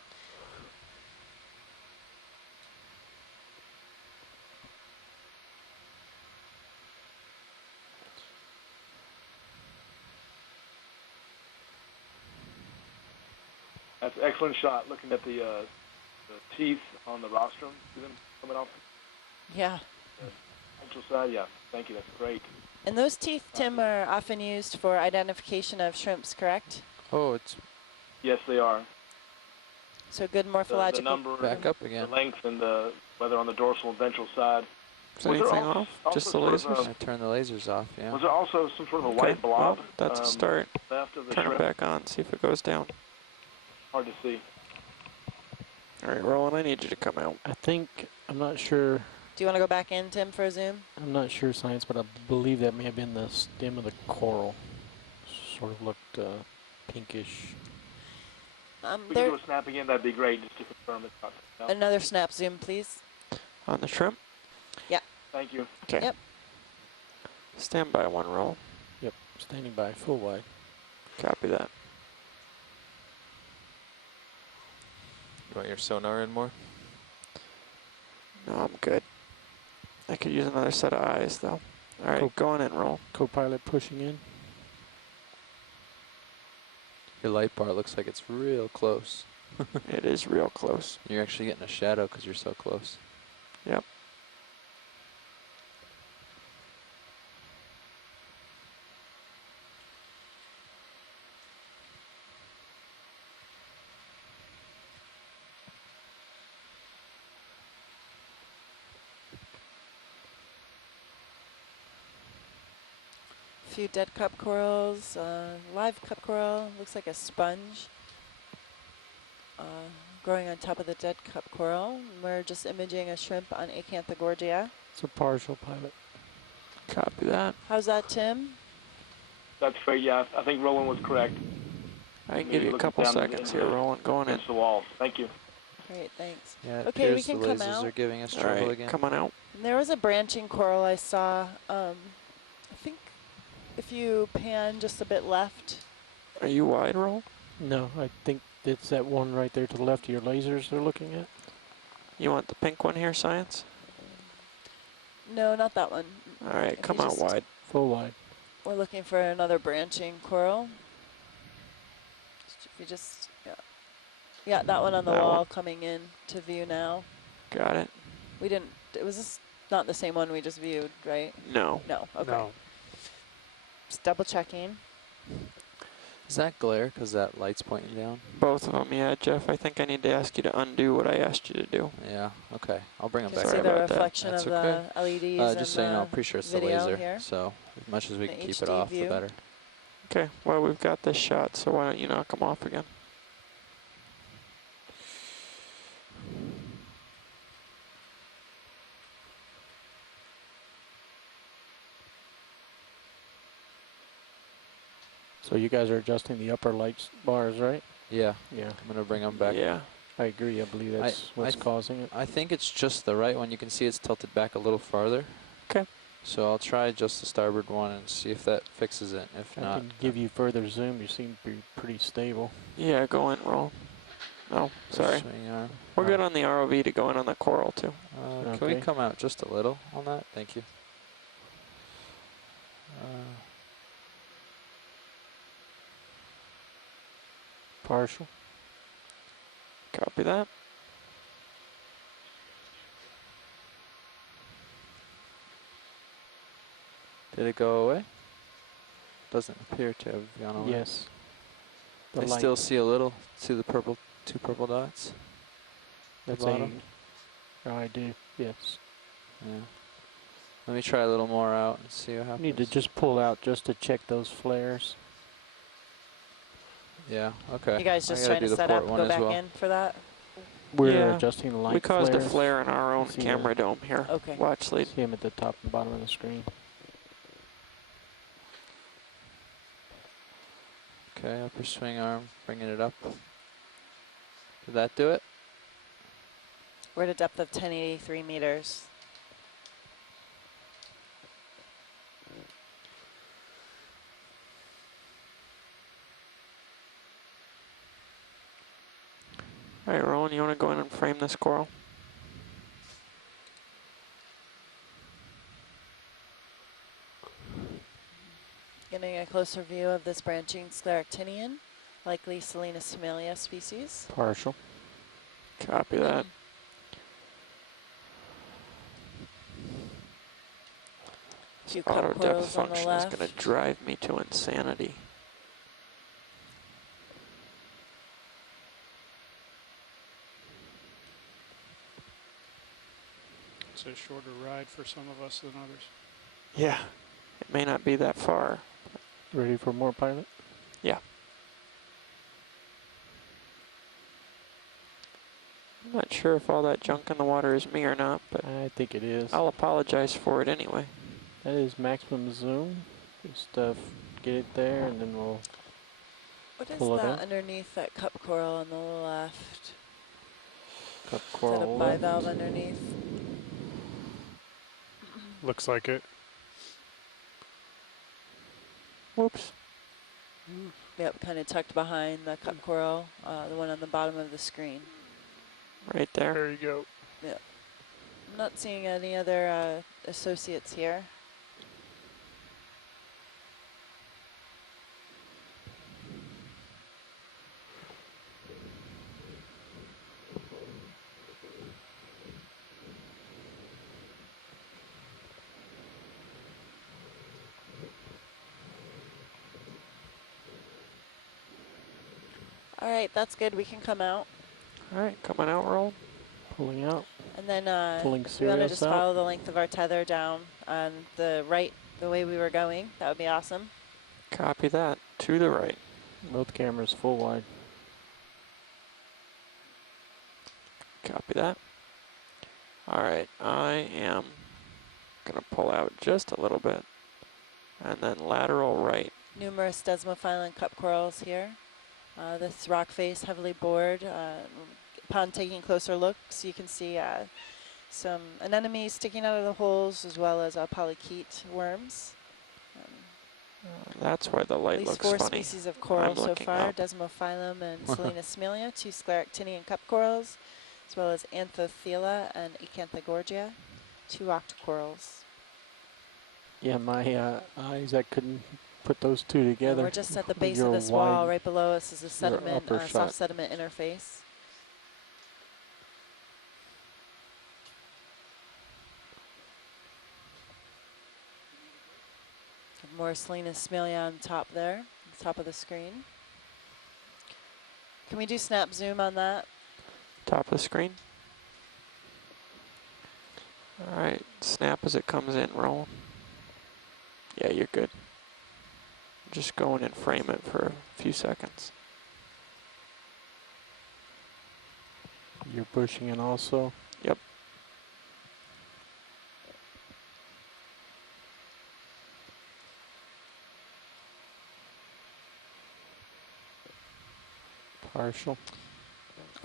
That's an excellent shot. Looking at the teeth on the rostrum, see them coming off Yeah. the ventral side. Yeah, thank you. That's great. And those teeth, Tim, are often used for identification of shrimps, correct? Oh, it's Yes, they are. So good The morphological. number, back up again. the length, and the whether on the dorsal and ventral side. Is Was there anything also- off? Just the also sort of lasers? I turned the lasers off, yeah. Was there also some sort of a Okay, white blob well, that's a um, start. left of the Turn it shrimp? back on, see if it goes down. Hard to see. All right, Roland, I need you to come out. I think, I'm not sure, Do you want to go back in, Tim, for a zoom? I'm not sure science, but I believe that may have been the stem of the coral. Sort of looked pinkish. We can There, do a snap again. That'd be great, just to confirm it's not. No. another snap zoom, please. On the shrimp? Thank you. Okay. Yep. Stand by, one roll. Yep, standing by, full wide. Copy that. You want your sonar in more? No, I'm good. I could use another set of eyes, though. All right, Cool. go on and roll. Co-pilot pushing in. Your light bar looks like it's real close. It is real close. You're actually getting a shadow because you're so close. Yep. few dead cup corals, live cup coral, looks like a sponge growing on top of the dead cup coral. We're just imaging a shrimp on Acanthogorgia. It's a partial pilot. Copy that. How's that, Tim? That's great. Yeah, I think Roland was correct. I can give you a couple seconds here, Roland, going in. Against the walls. Thank you. Great, thanks. Yeah, it Okay, we appears can the come lasers out. are giving us All trouble right, again. come on out. And there was a branching coral I saw. I think if you pan just a bit left. Are you wide, Roland? No, I think it's that one right there to the left of your lasers they're looking at. You want the pink one here, Science? No, not that one. All right, If come you out just- wide. Full wide. We're looking for another branching coral. If you just, yeah, that one on the That wall one. coming in to view now. Got it. We didn't, it was just not the same one we just viewed, right? No. No, okay. No. Just double checking. Is that glare because that light's pointing down? Both of them, yeah, Jeff. I think I need to ask you to undo what I asked you to do. Yeah, okay. I'll bring them You can back. see Sorry the about that. reflection That's of okay. the LEDs Just so you know, I'm and pretty sure it's the video laser. here. So as much as we The can keep HD it off, view. the better. Okay, well, we've got this shot, so why don't you knock them off again? So you guys are adjusting the upper lights bars, right? Yeah, Yeah. I'm going to bring them back. Yeah. I agree. I believe that's what's causing it. I think it's just the right one. You can see it's tilted back a little farther. Okay. So I'll try just the starboard one and see if that fixes it. If I not, can give you further zoom. You seem to be pretty stable. Yeah, go in, roll. No, sorry. swing arm. We're good on the ROV to go in on the coral, too. Can we Okay. come out just a little on that? Thank you. Partial. Copy that. Did it go away? Doesn't appear to have gone away. Yes. The I light. still see a little. See the purple, two purple dots. That's bottom. Oh, I do. Yes. Yeah. Let me try a little more out and see what happens. You need to just pull out just to check those flares. Yeah. Okay. You guys I just gotta trying do to the set port up, one go as back well. in for that? We're Yeah. adjusting the light We caused a flares. flare in our own See camera dome here. Okay. Watch lead. See them at the top and bottom of the screen. Okay, upper swing arm, bringing it up. Did that do it? We're at a depth of 1083 meters. All right, Roland, you want to go in and frame this coral? Getting a closer view of this branching scleractinian, likely Selena similia species. Partial. Copy that. Few Auto cup depth corals on the function is left. going to drive me to insanity. It's a shorter ride for some of us than others. Yeah. It may not be that far. Ready for more, pilot? Yeah. I'm not sure if all that junk in the water is me or not, but I think it is. I'll apologize for it anyway. That is maximum zoom. Just get it there, and then we'll What is pull it that out. underneath that cup coral on the left? Cup Is that a coral. bivalve underneath? Looks like it. Whoops. Yep, kind of tucked behind the cup coral, the one on the bottom of the screen. Right there. There you go. I'm not seeing any other associates here. All right, that's good. We can come out. All right, coming out, Roland. Pulling out. And then Pulling we want to Sirius just out. follow the length of our tether down on the right the way we were going. That would be awesome. Copy that. To the right. Both cameras full wide. Copy that. All right, I am gonna pull out just a little bit and then lateral right. Numerous desmophyllin cup corals here. This rock face heavily bored. Upon taking closer looks, you can see some anemones sticking out of the holes, as well as polychaete worms. That's why the At light least looks 4 funny. species of coral I'm so looking far, up. Desmophyllum and Selenasmilia, 2 scleractinian cup corals, as well as Anthothela and Acanthogorgia, 2 octocorals. Yeah, my eyes, I couldn't put those two together. And we're just at the with base your of this wide, wall. Right below us is a sediment, upper soft shot. sediment interface. More Selenasmilia on top there, the top of the screen. Can we do snap zoom on that? Top of the screen. All right, snap as it comes in, roll. Yeah, you're good. Just go in and frame it for a few seconds. You're pushing in also. Yep. Partial.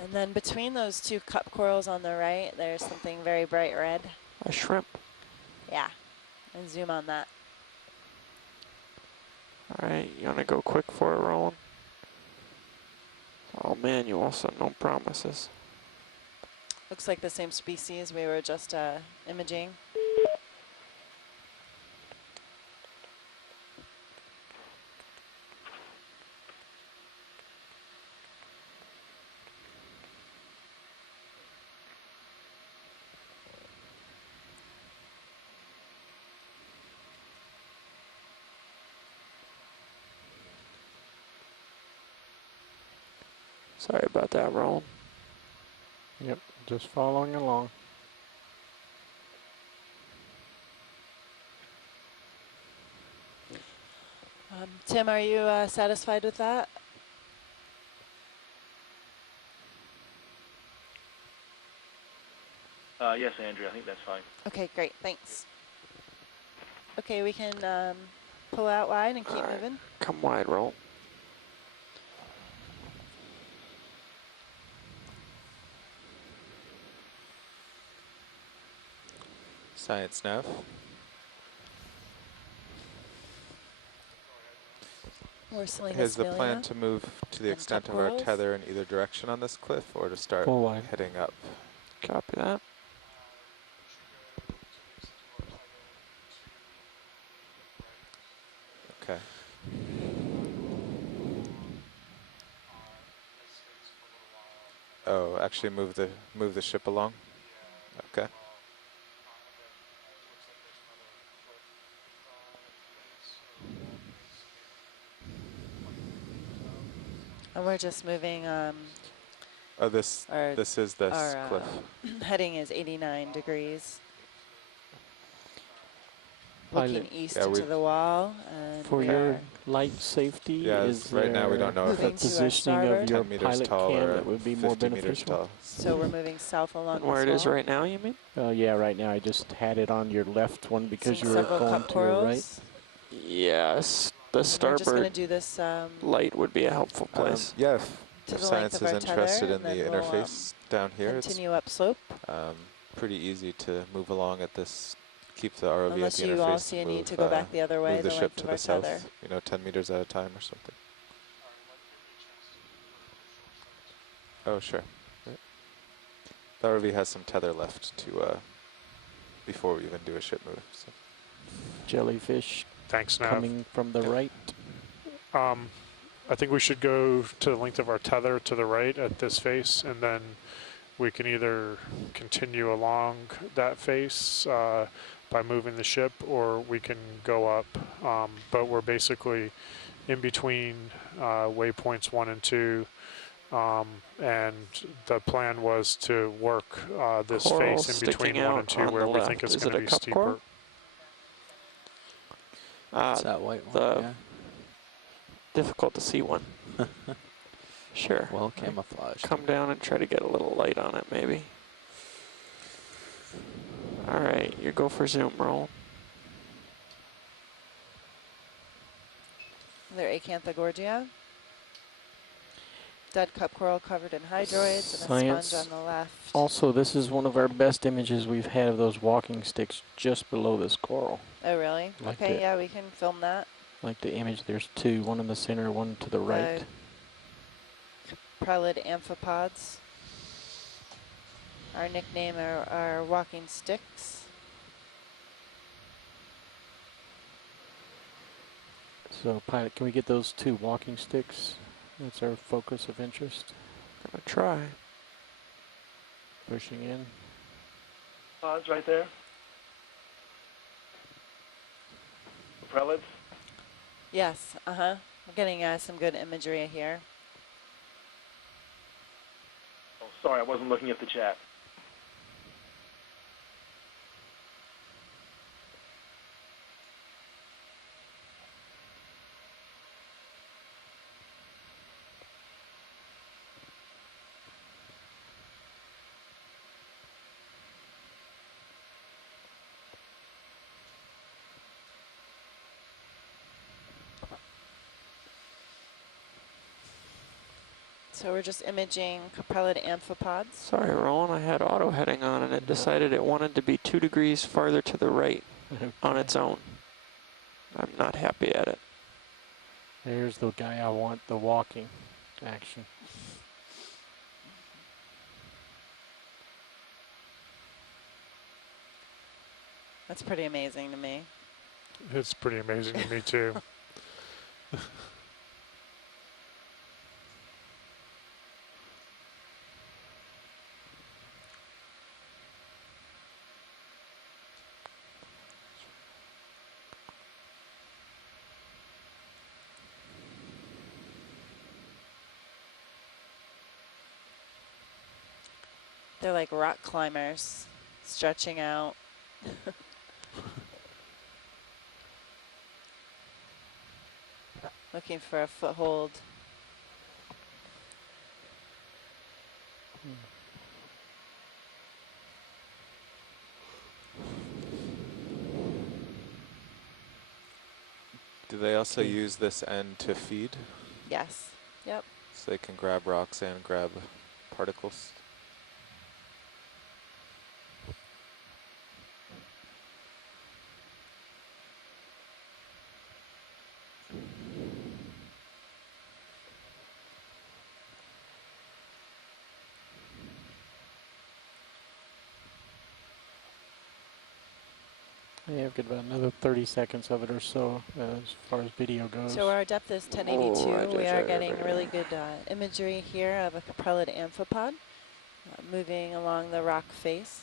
And then between those 2 cup corals on the right, there's something very bright red. A shrimp. Yeah, and zoom on that. All right, you want to go quick for it, Roland? Oh, manual, so no promises. Looks like the same species we were just imaging. Sorry about that, Roland. Yep, just following along. Tim, are you satisfied with that? Yes, Andrea, I think that's fine. Okay, great, thanks. Okay, we can pull out wide and keep All right. moving. Come wide, Roland. Science nav. More Selenasmilia. Is the plan to move to the and extent cup of our corals. tether in either direction on this cliff, or to start Full wide. heading up? Copy that. Okay. Oh, actually move the ship along? Okay. And we're just moving, Oh, this is this our cliff. heading is 89 degrees. Pilot. Looking east Yeah, to the wall, and For we your are light safety, Yeah, is right now we there don't know if moving a to our positioning starboard. of your 10 meters pilot tall cam or that would be more 50 meters beneficial? tall. so we're moving south along And where it this is wall. right now, you mean? Yeah, right now I just had it on your left one because Seeing you were several going cup to your right. corals. Yes, the We're just going to starboard do this light would be a helpful place. Yeah, to if the length science of is our tether, interested in and the then we'll interface down here, it's continue upslope. pretty easy to move along at this. Keep the ROV Unless at the you interface. all see a need to go back the other way, move the the ship length to of the our tether. south. 10 meters at a time or something. Oh, sure. Right. The ROV has some tether left to before we even do a ship move. So. Jellyfish Thanks, Nav. coming from the right. I think we should go to the length of our tether to the right at this face, and then we can either continue along that face by moving the ship, or we can go up. But we're basically in between waypoints 1 and 2, and the plan was to work this Coral face in between sticking 1 out and 2 on where the we think left. it's Is going it to a be cup steeper. coral? It's that white one, the yeah. difficult to see one. Sure. Well camouflaged. Come down and try to get a little light on it, maybe. All right, you go for zoom roll. They're Acanthogorgia. Dead cup coral covered in hydroids and a Science. sponge on the left. Also, this is one of our best images we've had of those walking sticks just below this coral. Oh, really? Like Okay, that. yeah, we can film that. Like the image, there's two, one in the center, one to the right. Prelid amphipods. Our nickname are walking sticks. So, pilot, can we get those two walking sticks? That's our focus of interest. Gonna try. Pushing in. Pods right there. The prelates. Yes, we're getting some good imagery here. Oh, sorry, I wasn't looking at the chat. So we're just imaging caprellid amphipods. Sorry, Roland, I had auto heading on and it decided it wanted to be 2 degrees farther to the right on its own. I'm not happy at it. There's the guy I want, the walking action. That's pretty amazing to me. It's pretty amazing to me too. They're like rock climbers, stretching out. Looking for a foothold. Do they also use this end to feed? Yes. Yep. So they can grab rocks and grab particles? Yeah, I've got about another 30 seconds of it or so as far as video goes. So our depth is 1082. We are getting really good imagery here of a caprellid amphipod moving along the rock face.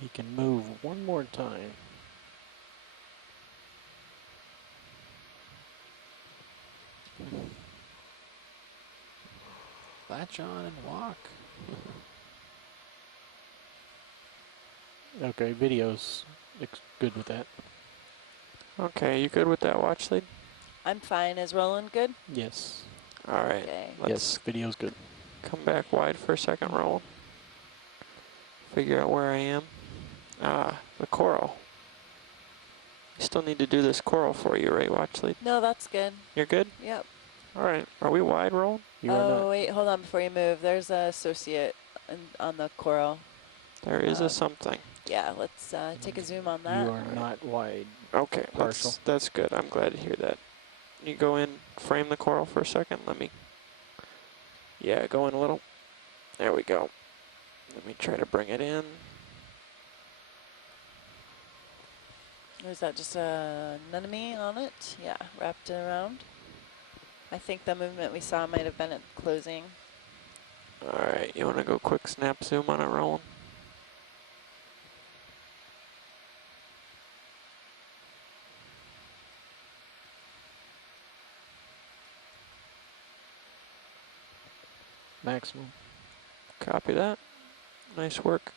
He can move one more time. Latch on and walk. Okay, video's good with that. Okay, you good with that watch lead? I'm fine. Is Roland good? Yes. All right. Okay. Yes, video's good. Come back wide for a second, Roland. Figure out where I am. Ah, the coral. I still need to do this coral for you, right, watch lead? No, that's good. You're good? Yep. All right. Are we wide, Roland? You are Oh, not. wait, hold on before you move. There's an associate on the coral. There is a something. Yeah, let's take a zoom on that. You are not wide. Okay, Partial. that's good. I'm glad to hear that. You go in, frame the coral for a second. Let me. Yeah, go in a little. There we go. Let me try to bring it in. Is that just an anemone on it? Yeah, wrapped around. I think the movement we saw might have been at closing. All right, you want to go quick snap zoom on it, Roland? Maximum. Copy that. Nice work.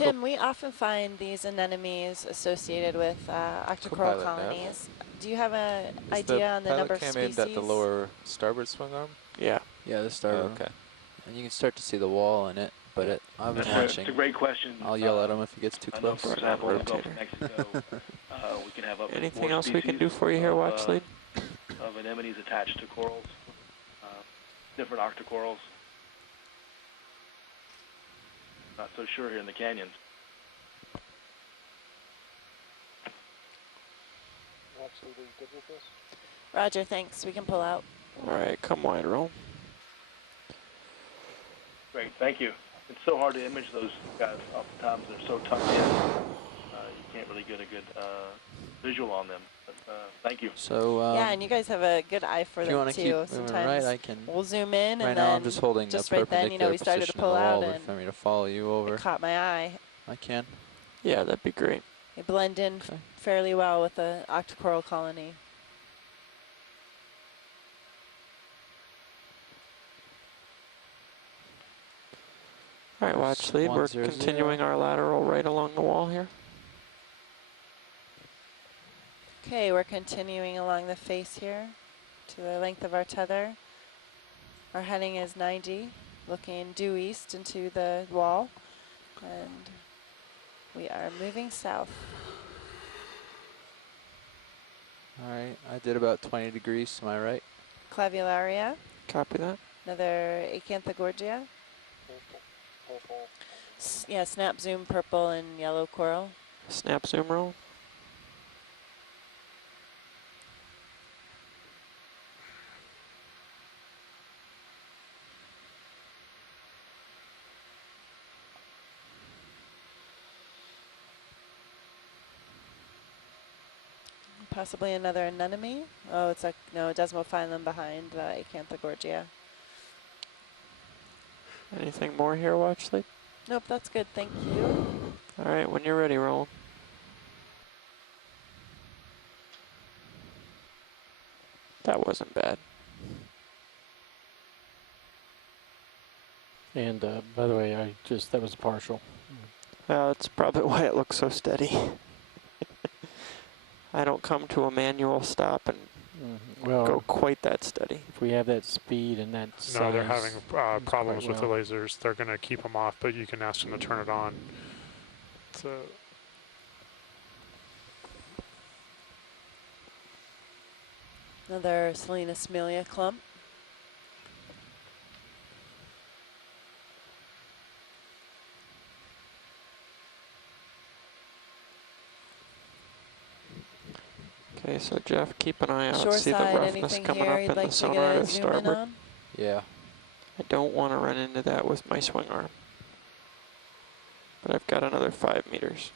Tim, we often find these anemones associated with octocoral Co-pilot nav. colonies. Do you have an Is idea the on the pilot number of cam species? aimed at the lower starboard swing arm? Yeah. Yeah, the star. Okay. And you can start to see the wall in it, but I've been watching. It's a great question. I'll yell at him if he gets too I know, close. for example, in the Gulf Rotator. of Mexico, we can have up to Anything 4 else we can do species for you here, of, Watchlead? of anemones attached to corals, different octocorals. Not so sure here in the canyons. Roger, thanks. We can pull out. All right, come wide roll. Great, thank you. It's so hard to image those guys oftentimes. They're so tucked in. You can't really get a good visual on them. But thank you. So Yeah, and you guys have a good eye for if you them want to keep too. moving Sometimes right, I can. we'll zoom in, Right and now, then I'm just holding just the right then, perpendicular we started to position pull of the out, wall, but and for me to follow you over, it caught my eye. I can. Yeah, that'd be great. They blend in Okay. fairly well with the octocoral colony. All right, Watchlead, we're 100. continuing our lateral right along the wall here. Okay, we're continuing along the face here to the length of our tether. Our heading is 90, looking due east into the wall, and we are moving south. All right, I did about 20 degrees to my right. Clavularia, Copy that. another Acanthogorgia. Yeah, snap zoom purple and yellow coral. Snap zoom roll. Possibly another anemone. Oh, it's a no, Desmophyllum behind Acanthogorgia. Anything more here, Watchlead? Nope, that's good, thank you. All right, when you're ready, roll. That wasn't bad. And by the way, that was partial. That's probably why it looks so steady. I don't come to a manual stop and Well, go quite that steady. if we have that speed and that size, No, they're having problems with the well. lasers. They're going to keep them off, but you can ask them to turn it on. So Another Salinismelia clump. Okay, so Jeff, keep an eye out. Shore See the side, roughness anything coming here up you'd in the like to sonar get to a zoom in starboard. on? Yeah. I don't want to run into that with my swing arm. But I've got another 5 meters.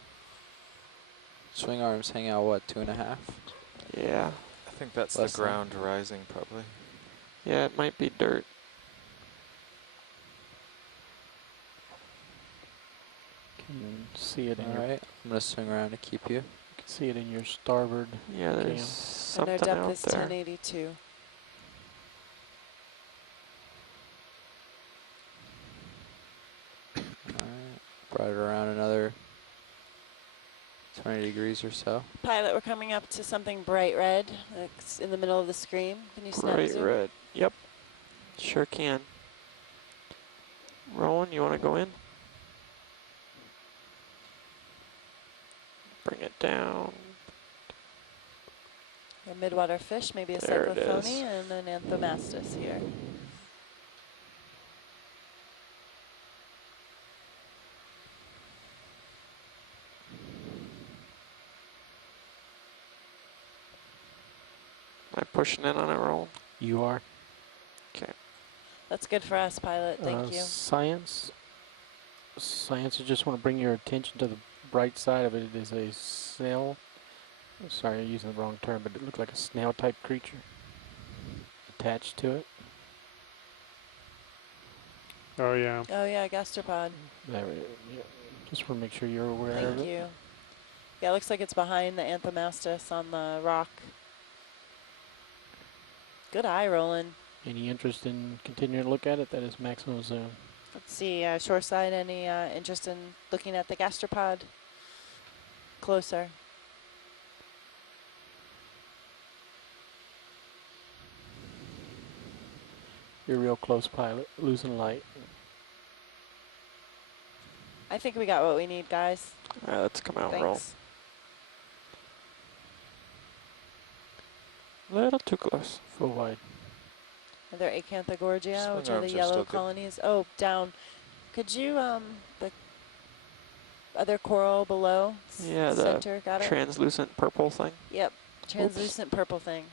Swing arms hang out, what, 2.5? Yeah. I think that's Less the than. ground rising, probably. Yeah, it might be dirt. can you see it in All your right, I'm going to swing around to keep you. can see it in your starboard. Yeah, there's Cam. And something their depth out is there. 1082. All right, brought it around another 20 degrees or so. Pilot, we're coming up to something bright red. It's in the middle of the screen. Can you snap Bright zoom? red. Yep. Sure can. Rowan, you want to go in? Bring it down. A midwater fish, maybe a There it cyclophony is. and an anthomastus here. Am I pushing in on it, Rowan? You are. Okay. That's good for us, pilot. Thank you. Science. Science, I just want to bring your attention to the bright side of it. It is a snail. Sorry, I'm using the wrong term, but it looked like a snail-type creature attached to it. oh yeah, Oh yeah, gastropod. There, yeah. Just want to make sure you're aware of Thank it. you. Yeah, it looks like it's behind the anthomastus on the rock. Good eye, Roland. Any interest in continuing to look at it? That is maximum zoom. Let's see, shoreside, any interest in looking at the gastropod closer? You're real close, pilot. Losing light. I think we got what we need, guys. All right, let's come out and roll. Thanks. A little too close. Full wide. Are there Acanthogorgia, Swing which are the arms are yellow still good. colonies? Oh, down. Could you, the other coral below, Yeah, the center, got it? translucent purple thing. Yep, translucent purple thing.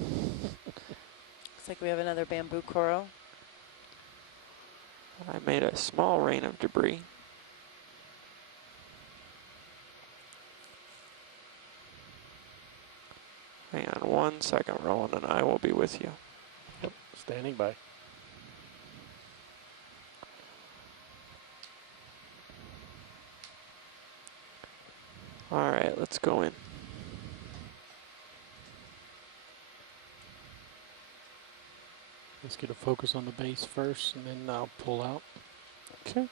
Looks like we have another bamboo coral. I made a small rain of debris. Hang on 1 second, Roland, and I will be with you. Yep, standing by. All right, let's go in. Let's get a focus on the base first, and then I'll pull out. Okay.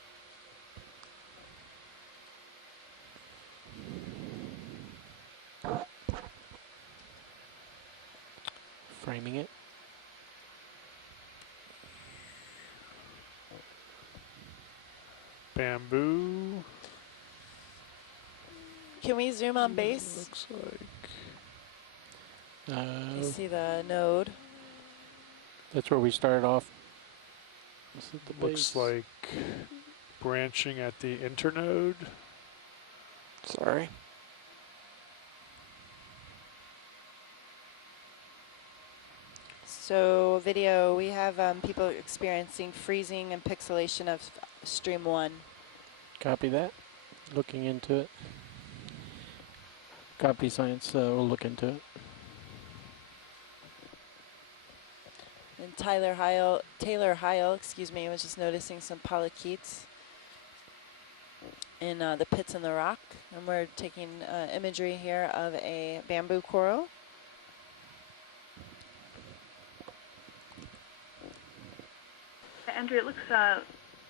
Framing it. Bamboo. Can we zoom on base? Looks like. You see the node? That's where we started off. This is the Looks base. like branching at the internode. Sorry. So video, we have people experiencing freezing and pixelation of stream 1. Copy that. Looking into it. Copy science. We'll look into it. And Taylor Heil, excuse me, was just noticing some polychaetes in the pits in the rock. And we're taking imagery here of a bamboo coral. Andrea, it looks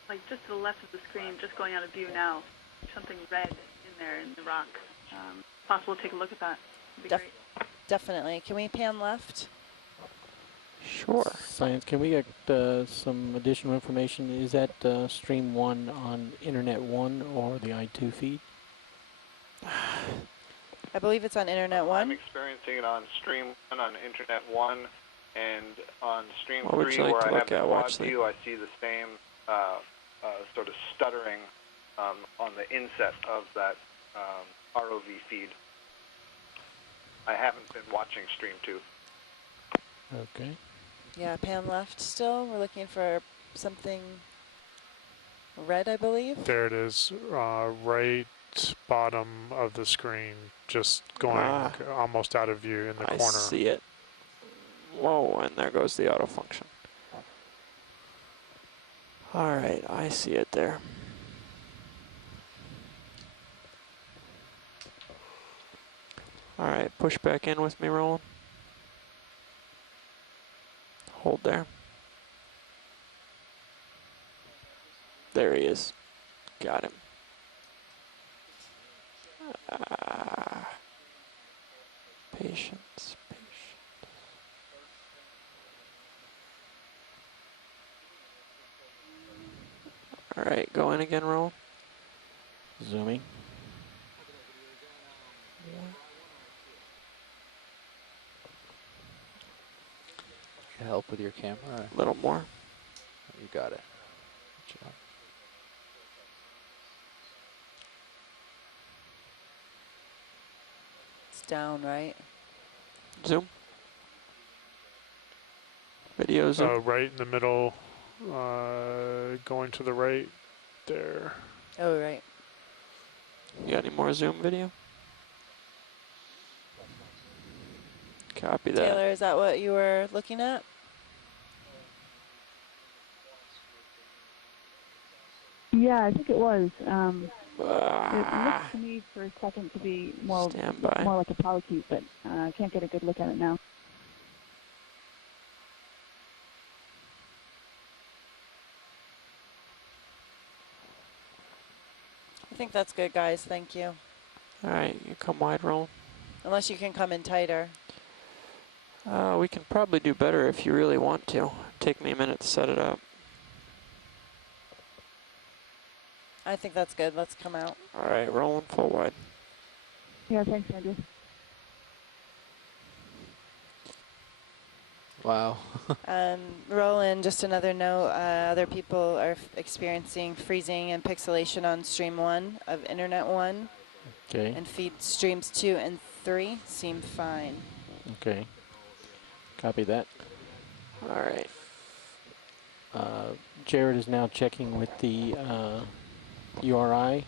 like just to the left of the screen, just going out of view now, something red in there in the rock. Possible to take a look at that. Would be great. Definitely. Can we pan left? Sure. Science, can we get some additional information? Is that stream 1 on internet 1 or the I2 feed? I believe it's on internet 1. I'm experiencing it on stream 1 on internet 1, and on stream What would 3 you like where to I look have the at, quad Watchley? view, I see the same sort of stuttering on the inset of that ROV feed. I haven't been watching stream 2. Okay. Yeah, pan left still. We're looking for something red, I believe. There it is, right bottom of the screen, just going almost out of view in the corner. I see it. Whoa, and there goes the auto function. All right, I see it there. All right, push back in with me, Roland. Hold there. There he is. Got him. Patience, patience. All right, go in again, Roland. Zooming. Help with your camera? A little more. You got it. Good job. It's down, right? Zoom. Video zoom. Right in the middle, going to the right there. Oh, right. You got any more zoom video? Copy that. Taylor, is that what you were looking at? Yeah, I think it was. It looked to me for a second to be more like a polychaete, but I can't get a good look at it now. think that's good, guys. Thank you. All right, you come wide, Roland. Unless you can come in tighter. We can probably do better if you really want to. Take me a minute to set it up. I think that's good. Let's come out. All right, rolling full wide. Yeah, thanks, Andrew. Wow. Roland, just another note, other people are experiencing freezing and pixelation on stream 1 of internet 1. Okay. And feed streams 2 and 3 seem fine. Okay. Copy that. All right. Jared is now checking with the URI.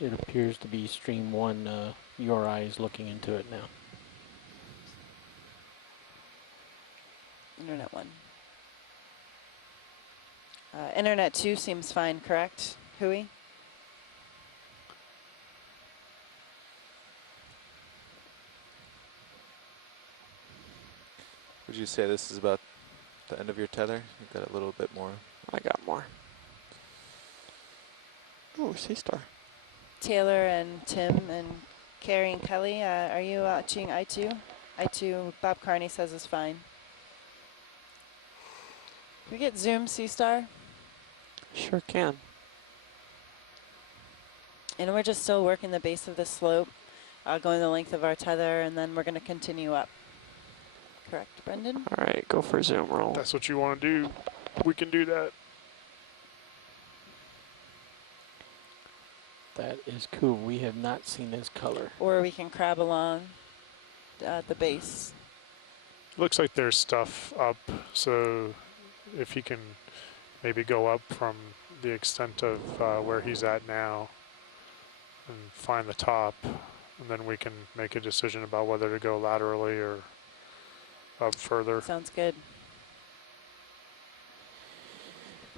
It appears to be stream 1 URI is looking into it now. Internet 1. Internet 2 seems fine, correct, Hui? Would you say this is about the end of your tether? You've got a little bit more. I got more. Oh, C-Star. Taylor and Tim and Carrie and Kelly, are you watching I2? I2, Bob Carney says is fine. Can we get zoom C-Star? Sure can. And we're just still working the base of the slope, going the length of our tether, and then we're going to continue up. Correct, Brendan? All right, go for zoom roll. That's what you want to do. We can do that. That is cool. We have not seen this color. Or we can crab along at the base. Looks like there's stuff up, so if he can maybe go up from the extent of where he's at now and find the top, and then we can make a decision about whether to go laterally or up further. Sounds good.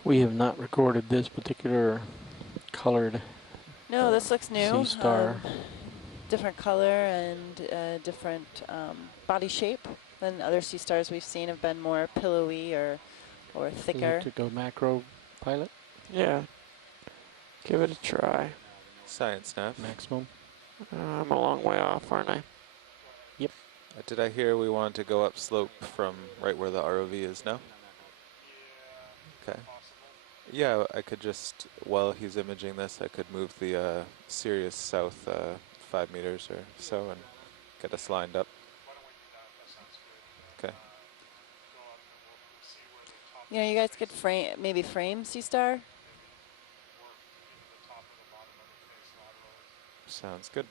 We have not recorded this particular colored. No, this looks new. C-Star. Different color and different body shape than other C-Stars we've seen have been more pillowy or thicker. To go macro pilot? Yeah. Give it a try. Science nav. Maximum. I'm a long way off, aren't I? Yep. Did I hear we wanted to go up slope from right where the ROV is now? Okay. Yeah, I could just, while he's imaging this, I could move the Sirius south 5 meters or so and get us lined up. Okay. You know, you guys could maybe frame C-Star. Sounds good.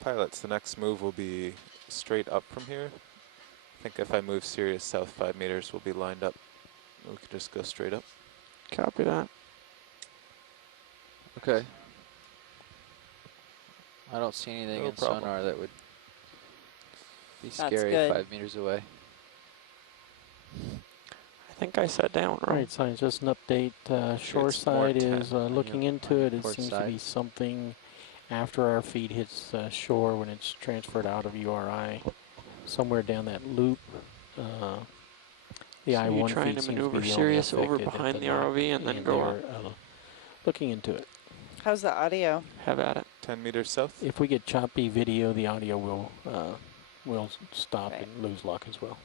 Pilots, the next move will be straight up from here. I think if I move Sirius south 5 meters, we'll be lined up. We could just go straight up. Copy that. Okay. I don't see anything No in problem. sonar that would be That's scary good. 5 meters away. I think I sat down, All right, science, just an update. Shore It's more side is 10 looking into it. It port seems to side. be something after our feed hits shore when it's transferred out of URI, somewhere down that loop. The So I-1 you're trying feed to seems maneuver to be Sirius only over affected at behind the knock, ROV and then and go they're, up. looking into it. How's the audio? Have at it. 10 meters south? If we get choppy video, the audio will stop Right. and lose lock as well.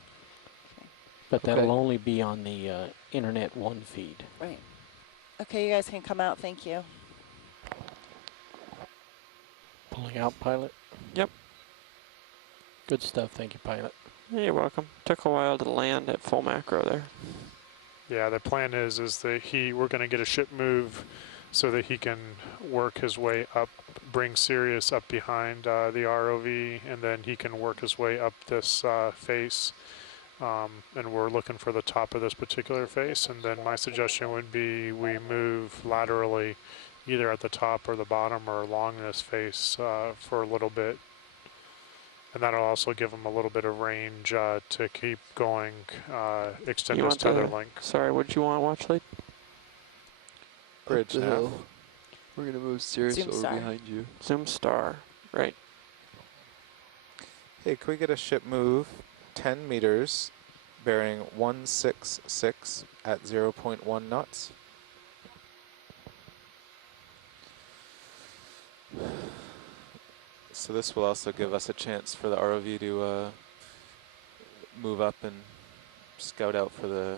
But Okay. that'll only be on the internet 1 feed. Right. Okay, you guys can come out. Thank you. Pulling out, pilot. Yep. Good stuff. Thank you, pilot. Yeah, you're welcome. Took a while to land at full macro there. Yeah, the plan is that we're going to get a ship move so that he can work his way up, bring Sirius up behind the ROV, and then he can work his way up this face. And we're looking for the top of this particular face, and then my suggestion would be we move laterally either at the top or the bottom or along this face for a little bit. And that'll also give him a little bit of range to keep going, extend You his want tether the- length. Sorry, what did you want, watch lead? Bridge Up the nav. hill. We're going to move Sirius Zoom over star. behind you. Zoom star. Right. Hey, can we get a ship move 10 meters bearing 166 at 0.1 knots? So this will also give us a chance for the ROV to move up and scout out for the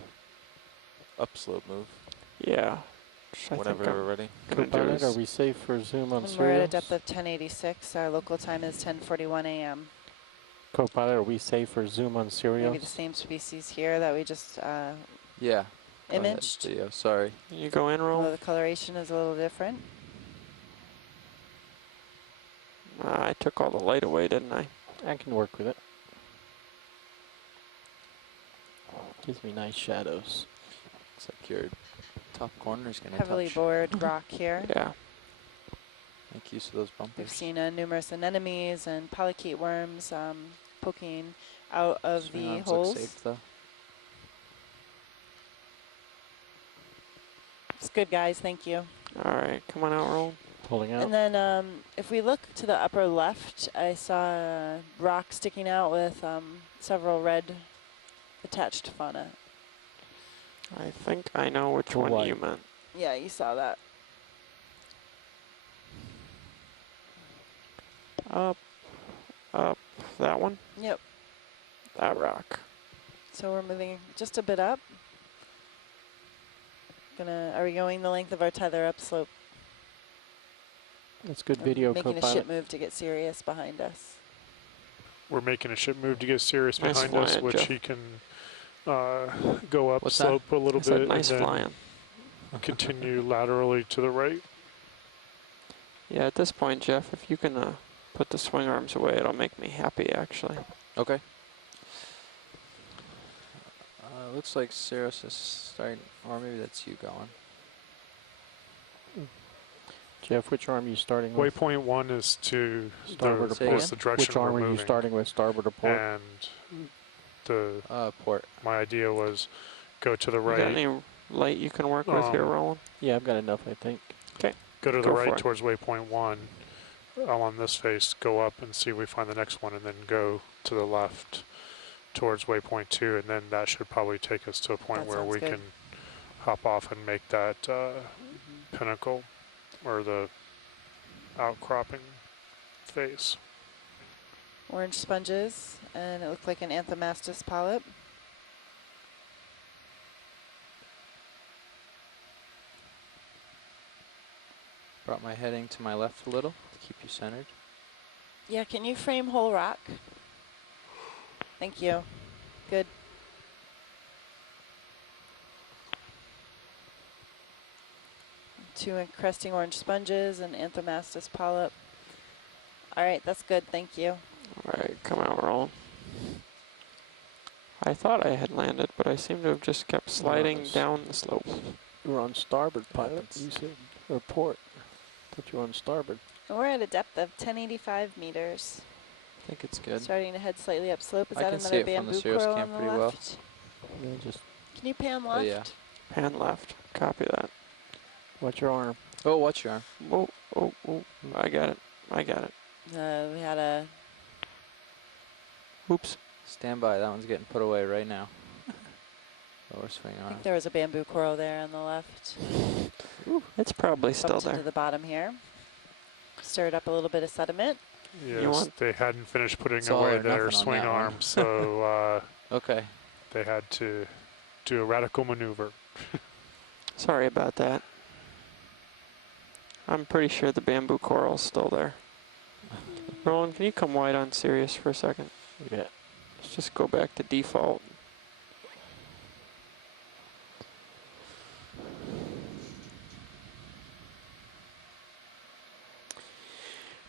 upslope move. Yeah. Whenever we're ready. Co-pilot, are we safe for zoom on When we're at a serials? depth of 1086, our local time is 10:41 a.m. Co-pilot, are we safe for zoom on serials? Maybe the same species here that we just Yeah. Go ahead, imaged. video, sorry. You go in, roll. Although the coloration is a little different. I took all the light away, didn't I? I can work with it. Gives me nice shadows. Looks like your top corner is going to Heavily touch. bored rock here. Yeah. Make use of those bumpers. We've seen numerous anemones and polychaete worms poking out of Swing the arms holes. look safe though. It's good, guys. Thank you. All right, come on out, roll. Pulling out. And then if we look to the upper left, I saw a rock sticking out with several red attached fauna. I think I know which one White. you meant. Yeah, you saw that. Up, that one? Yep. That rock. So we're moving just a bit up. Are we going the length of our tether upslope? That's good video, Making a co-pilot. ship move to get Sirius behind us. We're making a ship move to get Sirius Nice behind us, flying, which Jeff. he can go up What's slope a little I said bit nice and then flying. continue laterally to the right. Yeah, at this point, Jeff, if you can put the swing arms away, it'll make me happy, actually. Okay. Looks like Sirius is starting, or maybe that's you going. Jeff, which arm are you starting with? Waypoint 1 is to Starboard the, or port? is the direction Which arm we're are you moving. starting with, starboard or port? And the Port. my idea was go to the You got right, any light you can work with here, Roland? Yeah, I've got enough, I think. Okay. go to the Go for right it. towards waypoint 1 on this face, go up and see if we find the next one, and then go to the left towards waypoint 2, and then that should probably take us to a point That where sounds we good. can hop off and make that pinnacle or the outcropping face. Orange sponges, and it looked like an Anthomastus polyp. Brought my heading to my left a little to keep you centered. Yeah, can you frame whole rock? Thank you. Good. Two cresting orange sponges and Anthomastus polyp. All right, that's good. Thank you. All right, come out, Roland. I thought I had landed, but I seem to have just kept sliding Nice. down the slope. You were on starboard, pilot. Happens. You said, or port. Thought you were on starboard. And we're at a depth of 1085 meters. I think it's good. Starting to head slightly upslope. Is I that can see another it from the bamboo Sirius coral cam on the pretty well. left? Yeah, just Can you pan Oh, left? yeah. Pan left. Copy that. watch your arm. Oh, watch your arm. Oh, oh, oh. I got it. I got it. We had a Oops. Stand by. That one's getting put away right now. Lower swing I arm. think there was a bamboo coral there on the left. It's probably Bumped still into there. the bottom here. Stirred up a little bit of sediment. Yes, want- they hadn't finished putting It's all away or their nothing on swing that one. arm, so Okay. they had to do a radical maneuver. Sorry about that. I'm pretty sure the bamboo coral's still there. Roland, can you come wide on Sirius for a second? Yeah. Let's just go back to default.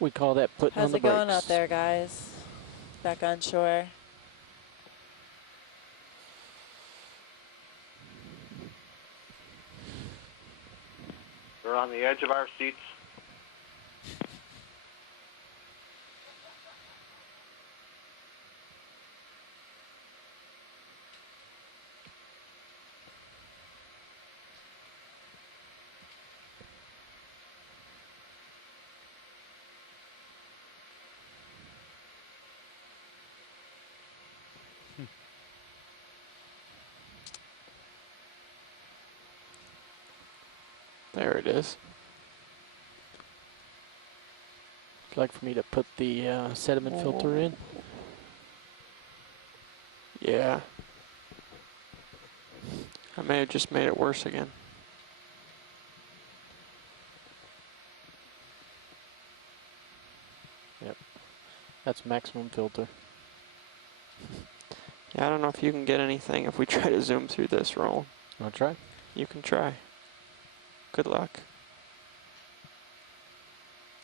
We call that putting on How's the it going brakes. out there, guys? Back on shore. We're on the edge of our seats. There it is. you like for me to put the sediment filter in? Yeah. I may have just made it worse again. Yep. That's maximum filter. Yeah, I don't know if you can get anything if we try to zoom through this roll. Wanna try? You can try. Good luck.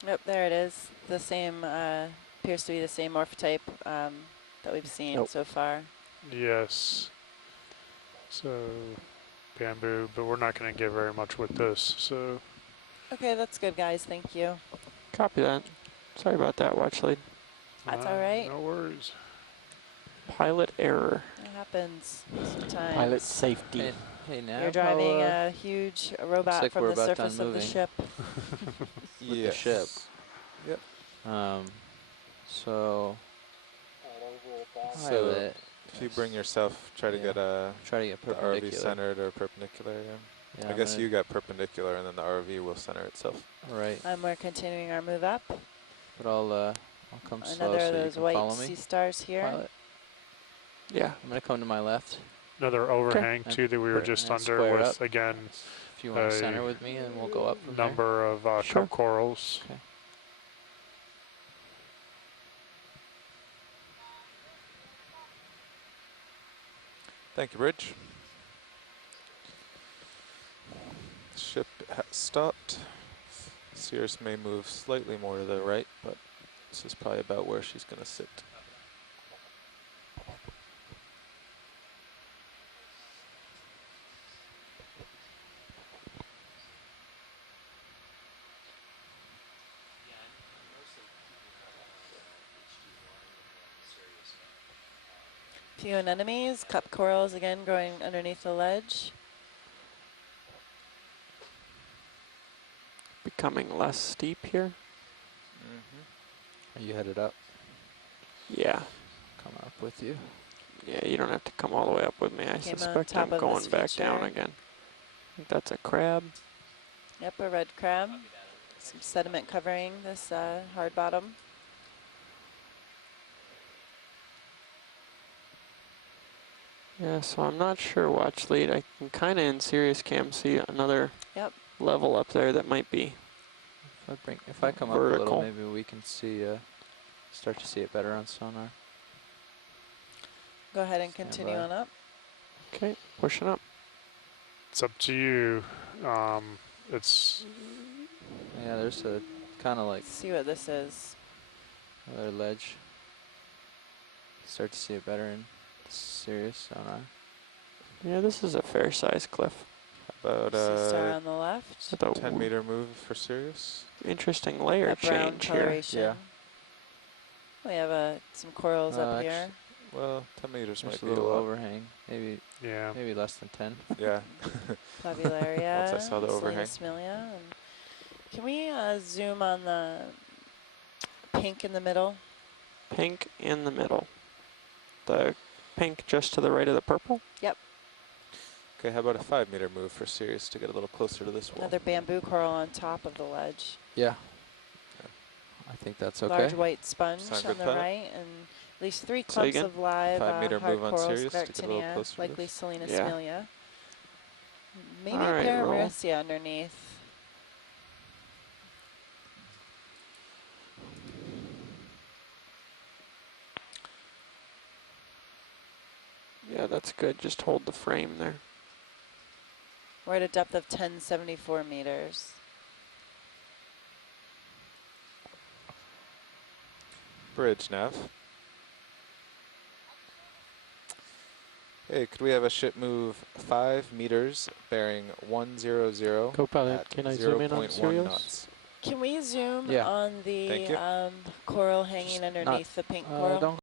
Yep, there it is. The same, appears to be the same morphotype that we've seen so far. Yes. So, bamboo, but we're not going to get very much with this, so. Okay, that's good, guys. Thank you. Copy that. Sorry about that, watch lead. That's all right. No worries. Pilot error. It happens sometimes. Pilot safety. Hey, now You're driving a huge robot like from we're the about done surface of the moving. ship. With the ship. Yep. So So if you bring yourself, try to get try to get the RV perpendicular. centered or perpendicular. Yeah. Yeah, I guess you got perpendicular, and then the RV will center itself. Right. And we're continuing our move up. But I'll come slow Another so of you those can white follow me. sea stars here. Pilot. Yeah. I'm gonna come to my left. Another overhang too that we were just under with up. again. If you want to center with me, and we'll go up from number of Sure. cup corals. Okay. Thank you, Bridge. Ship has stopped. Cirrus may move slightly more to the right, but this is probably about where she's going to sit. Few anemones, cup corals again growing underneath the ledge. Becoming less steep here. Are you headed up? Yeah. Come up with you. Yeah, you don't have to come all the way up with me. I Came on suspect top I'm of going this back down feature. again. I think that's a crab. Yep, a red crab. Some sediment covering this hard bottom. Yeah, so I'm not sure, watch lead. I can kind of in serious cam see another level up there that might be If I come vertical. up a little, maybe we can see, start to see it better on sonar. Go ahead and continue on up. Okay, pushing up. It's up to you. It's Yeah, there's a kind of like See what this is. another ledge. Start to see it better in serious sonar. Yeah, this is a fair sized cliff. About Sea star on the left. With a 10-meter move for Sirius. interesting layer That brown change here. coloration. Yeah. We have some corals up here. Well, 10 meters There's might a be little lot. overhang. Maybe less than 10. Yeah. Flavillaria. Once I saw the overhang. Smilia. And can we zoom on the pink in the middle? Pink in the middle. The pink just to the right of the purple? Yep. Okay, how about a 5-meter move for Sirius to get a little closer to this wall? Another bamboo coral on top of the ledge. Yeah. I think that's okay. Large white sponge Sound on good, the pilot? right, and at least 3 Say clumps again? of live 5-meter hard move on corals, Sirius to get a little Gartinia, closer to likely this? Selena Yeah. Smilia. Maybe All right, roll. Paramaricia underneath. Yeah, that's good. Just hold the frame there. We're at a depth of 1074 meters. Bridge nav. Hey, could we have a ship move 5 meters, bearing 100 Co-pilot, at can I zoom in on 0.1 Sirius? knots? Can we zoom Yeah. on the Thank you. coral hanging Just underneath the pink not- coral? don't